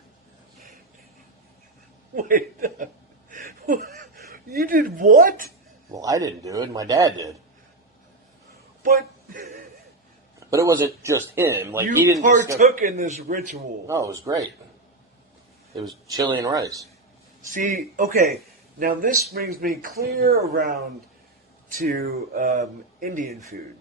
Wait, you did what? Well, I didn't do it. My dad did. But But it wasn't just him. Like You he didn't partook in this ritual. Oh, it was great. It was chili and rice. See, okay, now this brings me clear around to Indian food.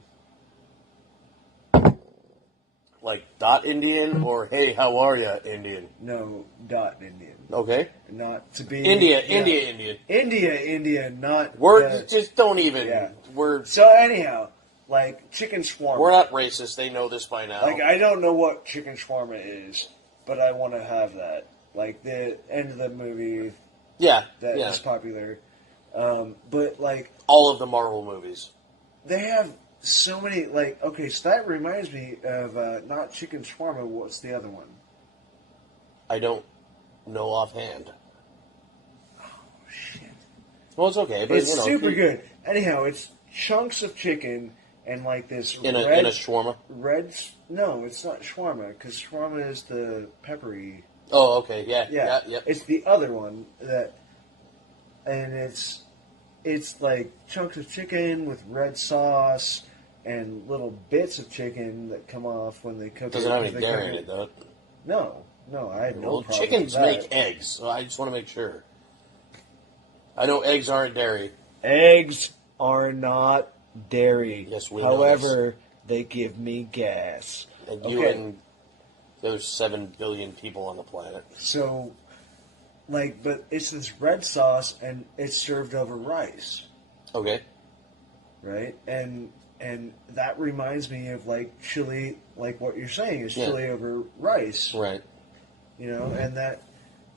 Like dot Indian or hey, how are ya Indian? No, dot Indian. Okay. Not to be India, yeah. Indian. Not We're just don't even. Yeah. We're so anyhow, like chicken shawarma. we're not racist. They know this by now. Like I don't know what chicken shawarma is, but I want to have that. Like the end of the movie yeah, that yeah. is popular. But like All of the Marvel movies. they have so many. Like okay, so that reminds me of not chicken shawarma. What's the other one? I don't know offhand. Oh shit! Well, it's okay, but It's you know, super good. Anyhow, it's chunks of chicken and like this in a shawarma. No, it's not shawarma because shawarma is the peppery. Oh, okay, yeah. It's the other one and it's like chunks of chicken with red sauce and little bits of chicken that come off when they cook Doesn't it. have any dairy in it, though. No, I have no Well, problem chickens with that. make eggs, so I just want to make sure. I know eggs aren't dairy. Eggs are not dairy. Yes, we know However, they give me gas. And you and there's 7 billion people on the planet. So, like, but it's this red sauce, and it's served over rice, Okay. right? And that reminds me of like chili, like what you're saying is chili over rice, Right. you know, and that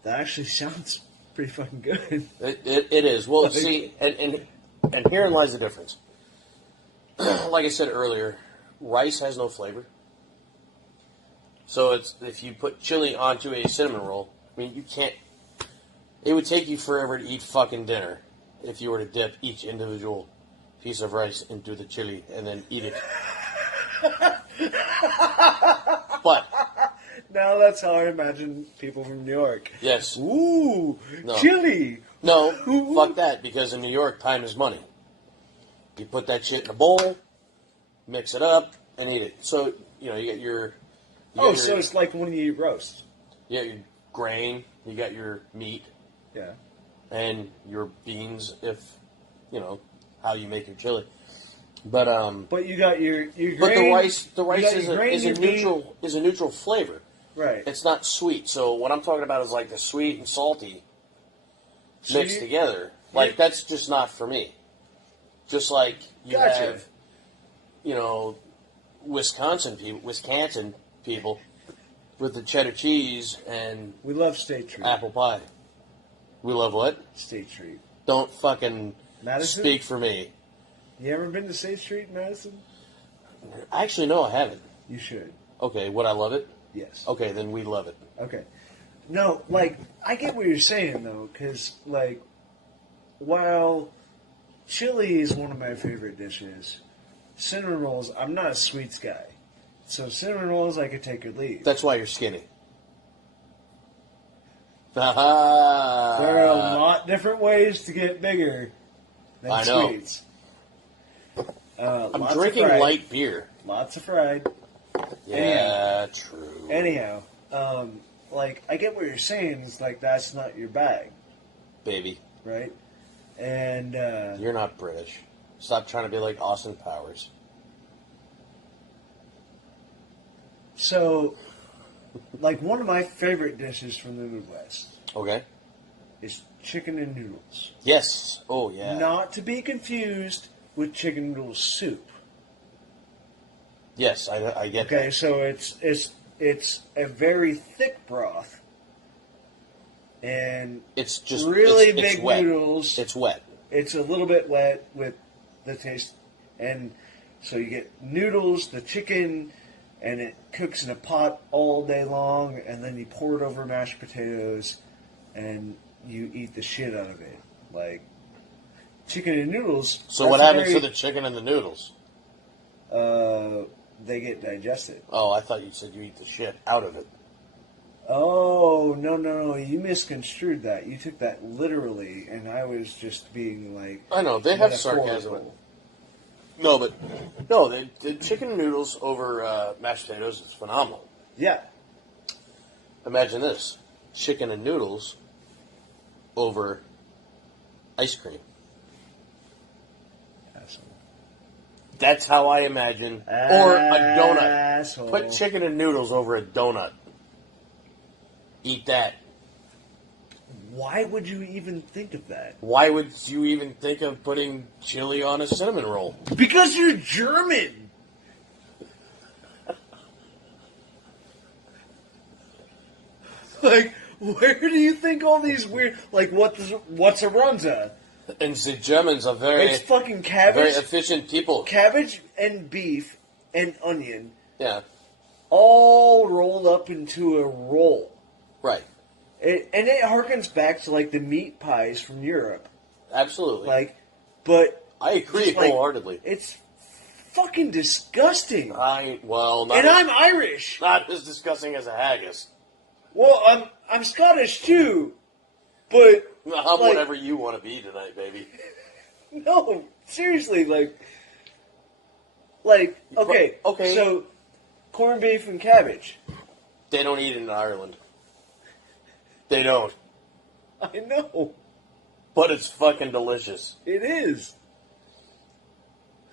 actually sounds pretty fucking good. It is. Well, see, and herein lies the difference. Like I said earlier, rice has no flavor. So it's if you put chili onto a cinnamon roll, I mean, you can't. It would take you forever to eat fucking dinner if you were to dip each individual piece of rice into the chili and then eat it. But now that's how I imagine people from New York. yes, Ooh, No. chili. no, fuck that, because in New York, time is money. You put that shit in a bowl, mix it up, and eat it. So you know you get your. So it's like when you eat roast. You got your grain, you got your meat, Yeah. and your beans, if you know how you make your chili. But But you got your grain. but the rice you got is your a grain, your neutral flavor. Right. It's not sweet. So what I'm talking about is like the sweet and salty So mixed together. Like that's just not for me. Just like you Gotcha. have, you know, Wisconsin people with the cheddar cheese and We love State Street. apple pie. We love what? State Street. Don't fucking Madison? speak for me. You ever been to State Street in Madison? Actually, no, I haven't. You should. Okay, would I love it? Yes. Okay, then we love it. Okay. No, like, I get what you're saying, though, because, like, while chili is one of my favorite dishes, cinnamon rolls, I'm not a sweets guy. So cinnamon rolls, I could take or leave. That's why you're skinny. There are a lot different ways to get bigger than I know. sweets. I'm Lots drinking of fried, light beer. Lots of fried. Yeah, true. Anyhow, like, I get what you're saying. It's like, that's not your bag, Baby, right? And, you're not British. Stop trying to be like Austin Powers. so, like, one of my favorite dishes from the Midwest Okay. is chicken and noodles. Yes. Oh, yeah. Not to be confused with chicken noodle soup. Yes, I get Okay, that. so it's a very thick broth, and It's just really it's big wet. noodles. It's wet. It's a little bit wet with the taste, and so you get noodles, the chicken, and it cooks in a pot all day long, and then you pour it over mashed potatoes, and you eat the shit out of it, like chicken and noodles. So what happens to the chicken and the noodles? They get digested. Oh, I thought you said you eat the shit out of it. Oh, no, you misconstrued that. You took that literally, and I was just being like... I know, they have metaphorical. sarcasm. The chicken noodles over mashed potatoes is phenomenal. Yeah. Imagine this: chicken and noodles over ice cream. Asshole. That's how I imagine. Or a donut. Asshole. Put chicken and noodles over a donut. Eat that. Why would you even think of that? Why would you even think of putting chili on a cinnamon roll? Because you're German. Like, where do you think all these weird... Like, what's a runza? And the Germans are It's fucking cabbage. very efficient people. Cabbage and beef and onion Yeah, all rolled up into a roll. right. And it harkens back to, like, the meat pies from Europe. Absolutely. Like, but... I agree like, wholeheartedly. It's fucking disgusting. Not And as, I'm Irish. not as disgusting as a haggis. Well, I'm Scottish too, but I'm like, whatever you want to be tonight, baby. no, seriously, like, okay, Okay. so corned beef and cabbage. They don't eat it in Ireland. They don't. I know But it's fucking delicious. it is.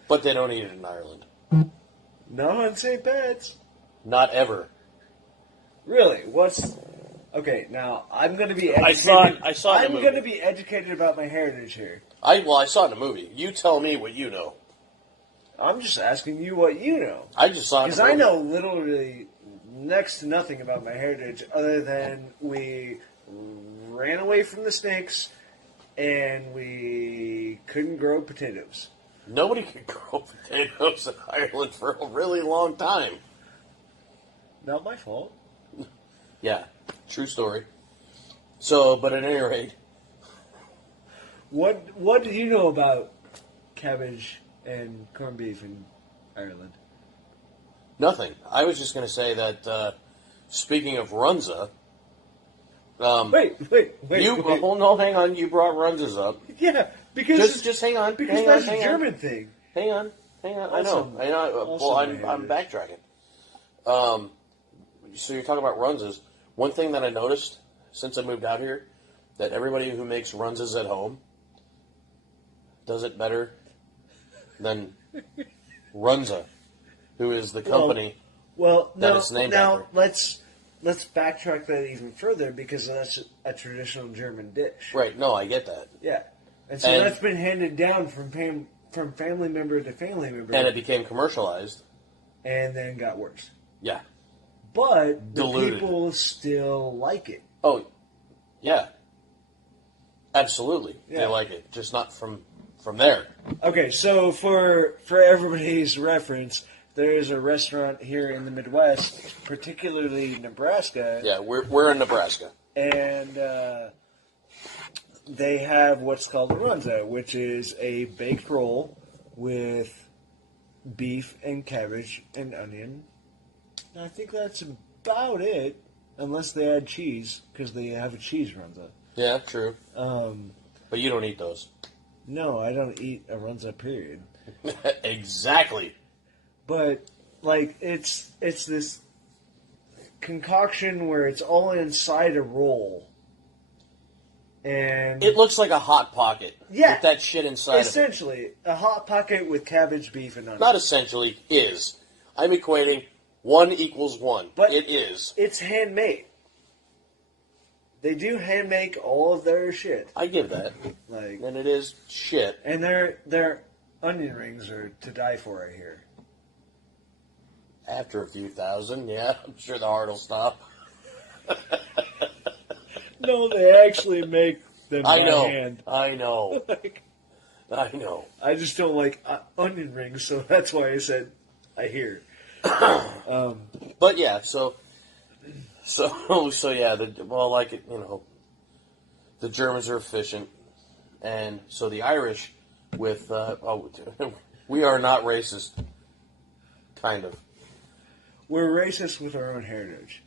But they don't eat it in Ireland. Not on St. Pat's. Not ever. Really? Okay? Now I'm going to be I educated. saw it in a I'm movie. going to be educated about my heritage here. I saw it in a movie. You tell me what you know. I'm just asking you what you know. I just saw it in Because a movie. I know literally next to nothing about my heritage other than we ran away from the snakes and we couldn't grow potatoes. Nobody could grow potatoes in Ireland for a really long time. Not my fault. Yeah, true story. So, but at any rate, What do you know about cabbage and corned beef in Ireland? nothing. I was just going to say that, speaking of Runza, Wait. Well, no, hang on. You brought Runzas up. Yeah, because Just hang on. because hang that's on, a hang German thing. Hang on. I Also- know. also Well, my I'm heritage. backtracking. So you're talking about Runzas. One thing that I noticed since I moved out here, that everybody who makes Runzas at home does it better than Runza, who is the company. Well, that no. it's named Now after. let's backtrack that even further because that's a traditional German dish. Right, no, I get that. Yeah, and so And- that's been handed down from family member to family member, And it became commercialized. and then got worse. Yeah. But the Diluted. people still like it. Oh, yeah. Absolutely. They Yeah. like it. Just not from there. Okay, so for everybody's reference, there is a restaurant here in the Midwest, particularly Nebraska, Yeah, we're in Nebraska. and they have what's called a runza, which is a baked roll with beef and cabbage and onion. I think that's about it, unless they add cheese, because they have a cheese runza. Yeah, true. Um, But you don't eat those. no, I don't eat a runza, period. Exactly. But like it's this concoction where it's all inside a roll, and It looks like a Hot Pocket. Yeah. With that shit inside of it. essentially a hot pocket with cabbage, beef, and onions. Not essentially, is. I'm equating 1 equals 1. But it is. It's handmade. They do hand make all of their shit, I give that. like, And it is shit. and their onion rings are to die for. I hear. After a few thousand, yeah, I'm sure the heart will stop. No, they actually make them I by know. hand. I know. Like, I know. I just don't like onion rings, so that's why I said I hear. But yeah, so yeah, the Germans are efficient, and so the Irish with we are not racist, kind of. We're racist with our own heritage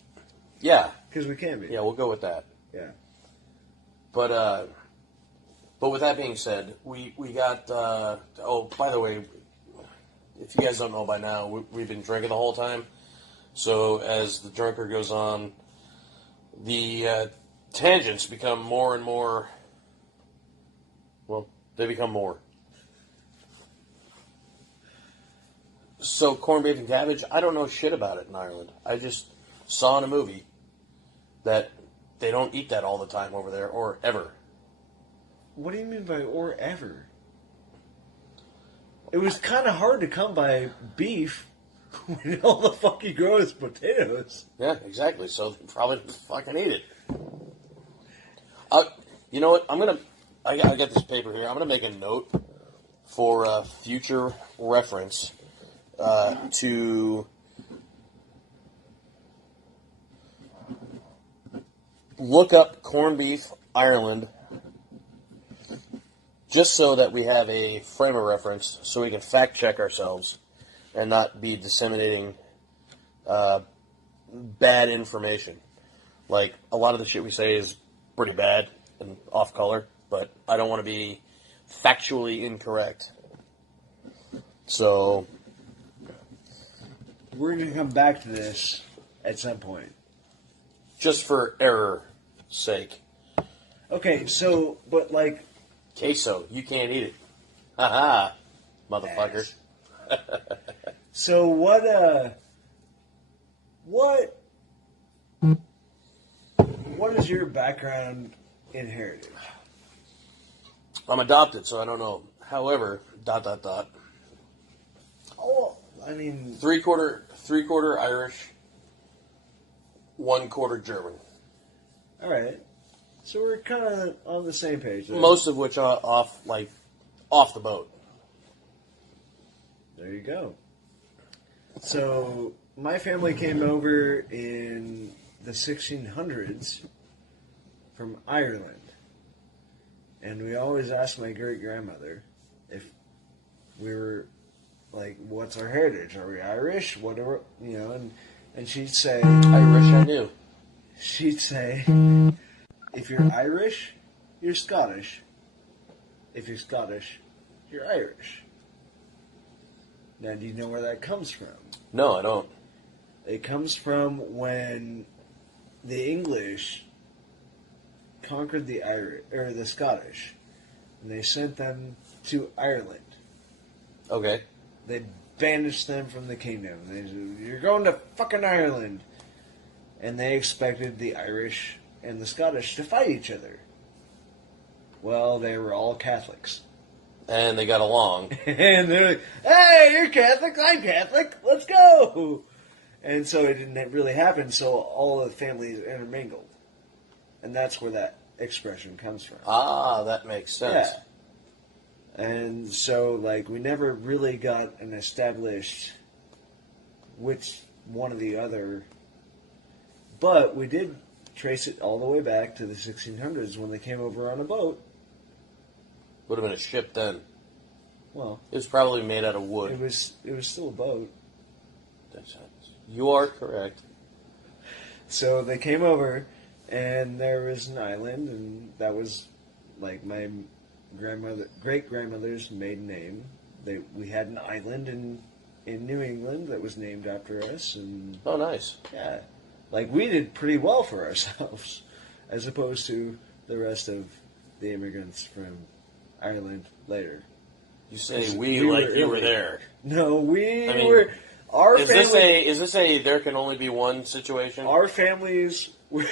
Yeah, because we can be. yeah, we'll go with that. Yeah. But with that being said, we got. Oh, by the way, if you guys don't know by now, we've been drinking the whole time. So as the drinker goes on, the tangents become more and more. Well, they become more. So corned beef and cabbage, I don't know shit about it in Ireland. I just saw in a movie that they don't eat that all the time over there, or ever. What do you mean by or ever? It was kind of hard to come by beef when all the fuck you grow is potatoes. Yeah, exactly. So they probably just fucking eat it. You know what? I got this paper here. I'm gonna make a note for future reference to look up corned beef Ireland, just so that we have a frame of reference, so we can fact check ourselves and not be disseminating bad information. Like, a lot of the shit we say is pretty bad and off color, but I don't want to be factually incorrect. So we're going to come back to this at some point. Just for error's sake. Okay, so, but like... Queso, you can't eat it. Haha, motherfucker. So what is your background in heritage? I'm adopted, so I don't know. However, ... Oh, I mean... Three quarter Irish, 1/4 German. All right. So we're kind of on the same page. Right? Most of which are off the boat. There you go. So my family came over in the 1600s from Ireland. And we always asked my great-grandmother if we were, like, what's our heritage? Are we Irish? What are we, you know, and she'd say... Irish, I knew. She'd say, if you're Irish, you're Scottish. If you're Scottish, you're Irish. Now, do you know where that comes from? No, I don't. It comes from when the English conquered the Irish or the Scottish, and they sent them to Ireland. Okay. They banished them from the kingdom. They said, "You're going to fucking Ireland," and they expected the Irish and the Scottish to fight each other. Well, they were all Catholics. And they got along. And they're like, "Hey, you're Catholic, I'm Catholic, let's go!" And so it didn't really happen, so all the families intermingled. And that's where that expression comes from. Ah, that makes sense. Yeah. And so, like, we never really got an established which one or the other. But we did trace it all the way back to the 1600s when they came over on a boat. Would have been a ship then. Well, it was probably made out of wood. It was still a boat. You are correct. So they came over, and there was an island, and that was like my great-grandmother's maiden name. We had an island in New England that was named after us, and oh, nice. Yeah, like we did pretty well for ourselves, as opposed to the rest of the immigrants from Ireland later. You say we like you were there. No, we were. Our is family, this a there can only be one situation? Our families were...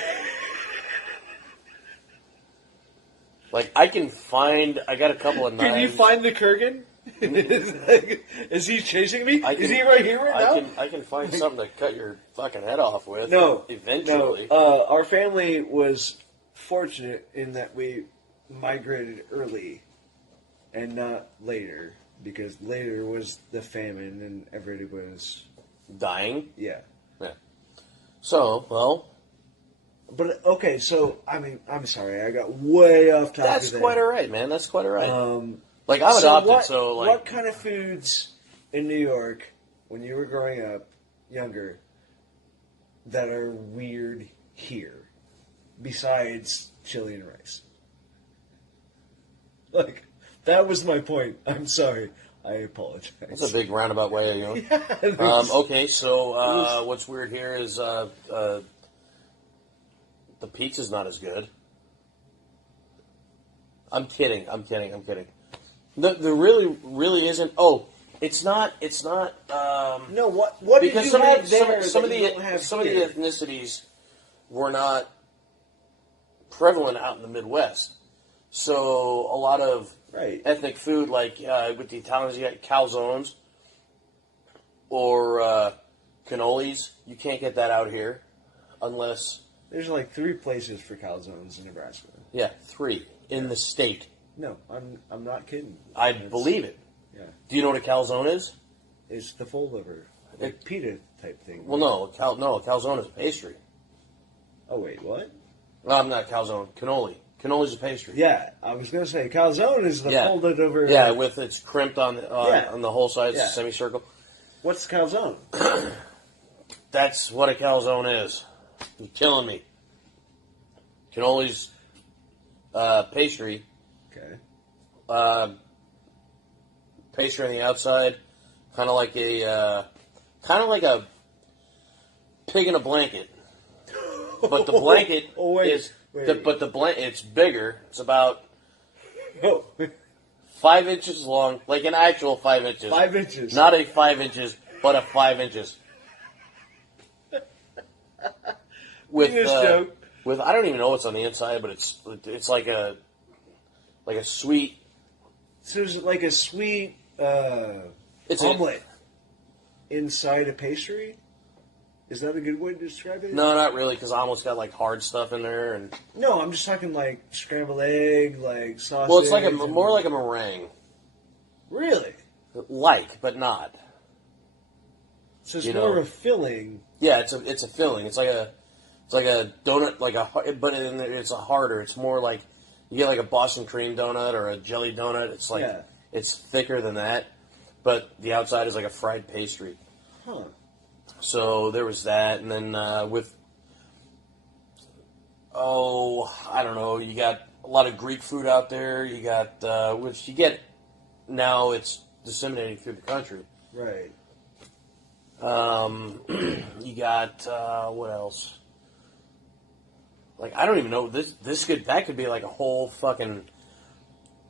Like, I got a couple of knives. Can you find the Kurgan? Is he chasing me? Is he right here right now? I can find something to cut your fucking head off with. No. Eventually. No. Our family was fortunate in that we migrated early and not later. Because later was the famine and everybody was... dying? Yeah. Yeah. So, well... But, okay, so, I mean, I'm sorry, I got way off topic. That's quite alright, man. That's quite alright. Like, I'm adopted, What kind of foods in New York, when you were growing up, younger, that are weird here, besides chili and rice? Like... That was my point. I'm sorry. I apologize. That's a big roundabout way, you know. Yeah, Okay, so what's weird here is the pizza's not as good. I'm kidding. The really isn't. Oh, it's not. no, what did because you some have of there some of that the you don't have some of the here? ethnicities were not prevalent out in the Midwest. So a lot of Right. ethnic food, like with the Italians, you got calzones or cannolis. You can't get that out here unless There's like 3 places for calzones in Nebraska. 3 in the state. No, I'm not kidding. I That's- believe it. Yeah, Do you know what a calzone is? it's the fold over, like pita type thing. Well, no, a calzone is a pastry. Oh wait, what? Well, I'm not calzone. Cannoli. Cannoli's a pastry. Yeah, I was gonna say calzone is the Yeah. folded over. Yeah, with it's crimped on Yeah. on the whole side, it's Yeah. a semicircle. What's calzone? That's what a calzone is. You're killing me. Cannoli's pastry. Okay. Pastry on the outside, kind of like a pig in a blanket. But the blanket Oh, wait, is wait. but the blanket it's bigger. It's about Oh, 5 inches long, like an actual 5 inches. 5 inches. Not a 5 inches, but a 5 inches. With Biggest joke. with I don't even know what's on the inside, but it's like a sweet. So it's like a sweet It's omelet inside a pastry. Is that a good way to describe it? No, not really, because I almost got like hard stuff in there, and No, I'm just talking like scrambled egg, like sausage. well, it's like and- more like a meringue, Really? but not. So it's You more know. of a filling. Yeah, it's a filling. It's like a donut, but it's a harder. It's more like you get like a Boston cream donut or a jelly donut. It's like Yeah. it's thicker than that, but the outside is like a fried pastry. Huh. So there was that, and then I don't know. You got a lot of Greek food out there. You got which you get now. It's disseminating through the country. Right. You got what else? Like I don't even know. That could be like a whole fucking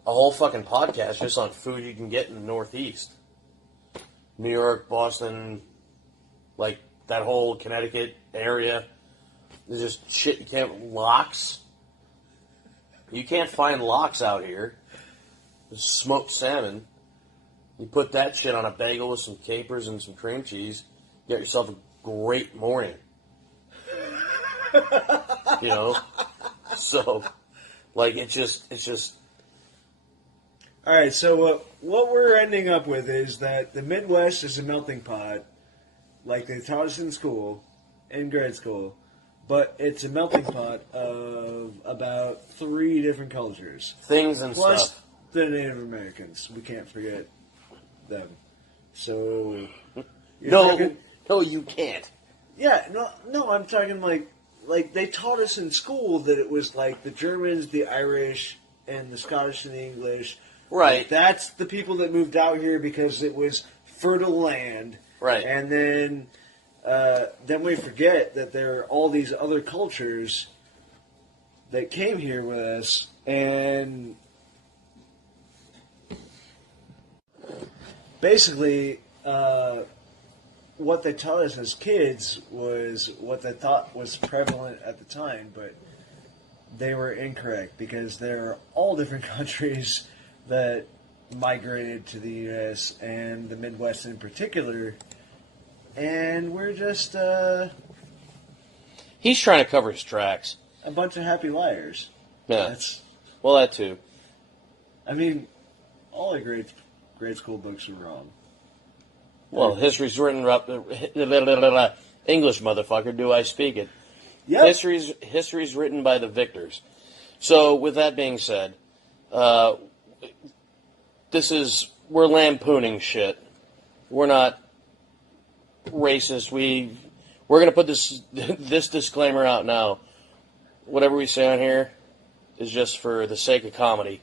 podcast just on food you can get in the Northeast, New York, Boston, like that whole Connecticut area. There's just shit you can't lox. You can't find lox out here. There's smoked salmon. You put that shit on a bagel with some capers and some cream cheese, you got yourself a great morning. You know? So, like, it's just. All right. So what we're ending up with is that the Midwest is a melting pot, like they taught us in school, in grade school, but it's a melting pot of about 3 different cultures. Things and Plus stuff. the Native Americans. We can't forget them. So you're talking- No, you can't. yeah, no, I'm talking like they taught us in school that it was like the Germans, the Irish, and the Scottish and the English. Right. Like, that's the people that moved out here because it was fertile land. Right. And then we forget that there are all these other cultures that came here with us, and basically, what they taught us as kids was what they thought was prevalent at the time, but they were incorrect because there are all different countries that migrated to the U.S. and the Midwest in particular, and we're just He's trying to cover his tracks. a bunch of happy liars. Yeah. That's, Well, that too. I mean, all the grade school books are wrong. Well, history's written up. English, motherfucker, do I speak it? Yep. History's written by the victors. So, with that being said, we're lampooning shit. We're not racist. We're gonna put this disclaimer out now. Whatever we say on here is just for the sake of comedy,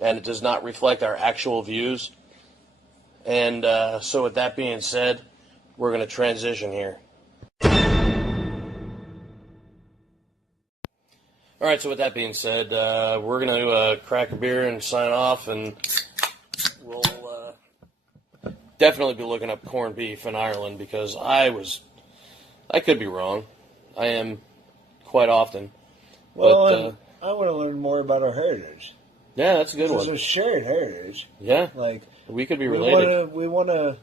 and it does not reflect our actual views. And so with that being said, we're going to transition here. All right, so with that being said, we're going to crack a beer and sign off, and we'll definitely be looking up corned beef in Ireland, because I could be wrong. I am quite often. Well, but, I want to learn more about our heritage. Yeah, that's a good one. It's a shared heritage. Yeah, like we could be related. We want to.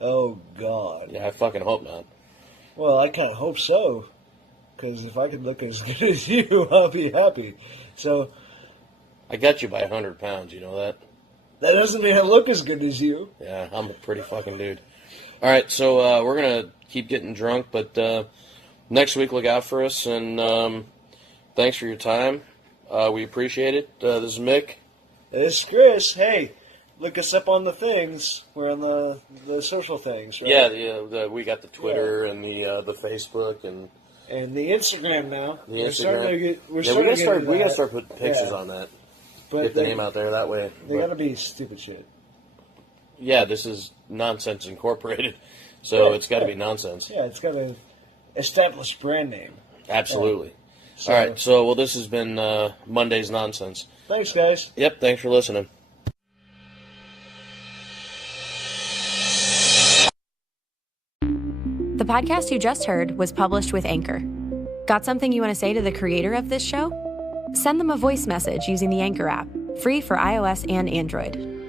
Oh God. Yeah, I fucking hope not. Well, I kind of hope so, because if I could look as good as you, I'll be happy. So. I got you by 100 pounds. You know that. That doesn't mean I look as good as you. Yeah, I'm a pretty fucking dude. All right, so we're gonna keep getting drunk, but next week look out for us, and thanks for your time. We appreciate it. This is Mick. This is Chris. Hey, look us up on the things. We're on the social things, right? Yeah, we got the Twitter and the Facebook and the Instagram now. The Instagram. We gotta start putting pictures on that. But get the name out there that way. They gotta be stupid shit. Yeah, this is Nonsense Incorporated, so it's got to be nonsense. Yeah, it's got an established brand name. Absolutely. All right, so this has been Monday's Nonsense. Thanks, guys. Yep, thanks for listening. The podcast you just heard was published with Anchor. Got something you want to say to the creator of this show? Send them a voice message using the Anchor app, free for iOS and Android.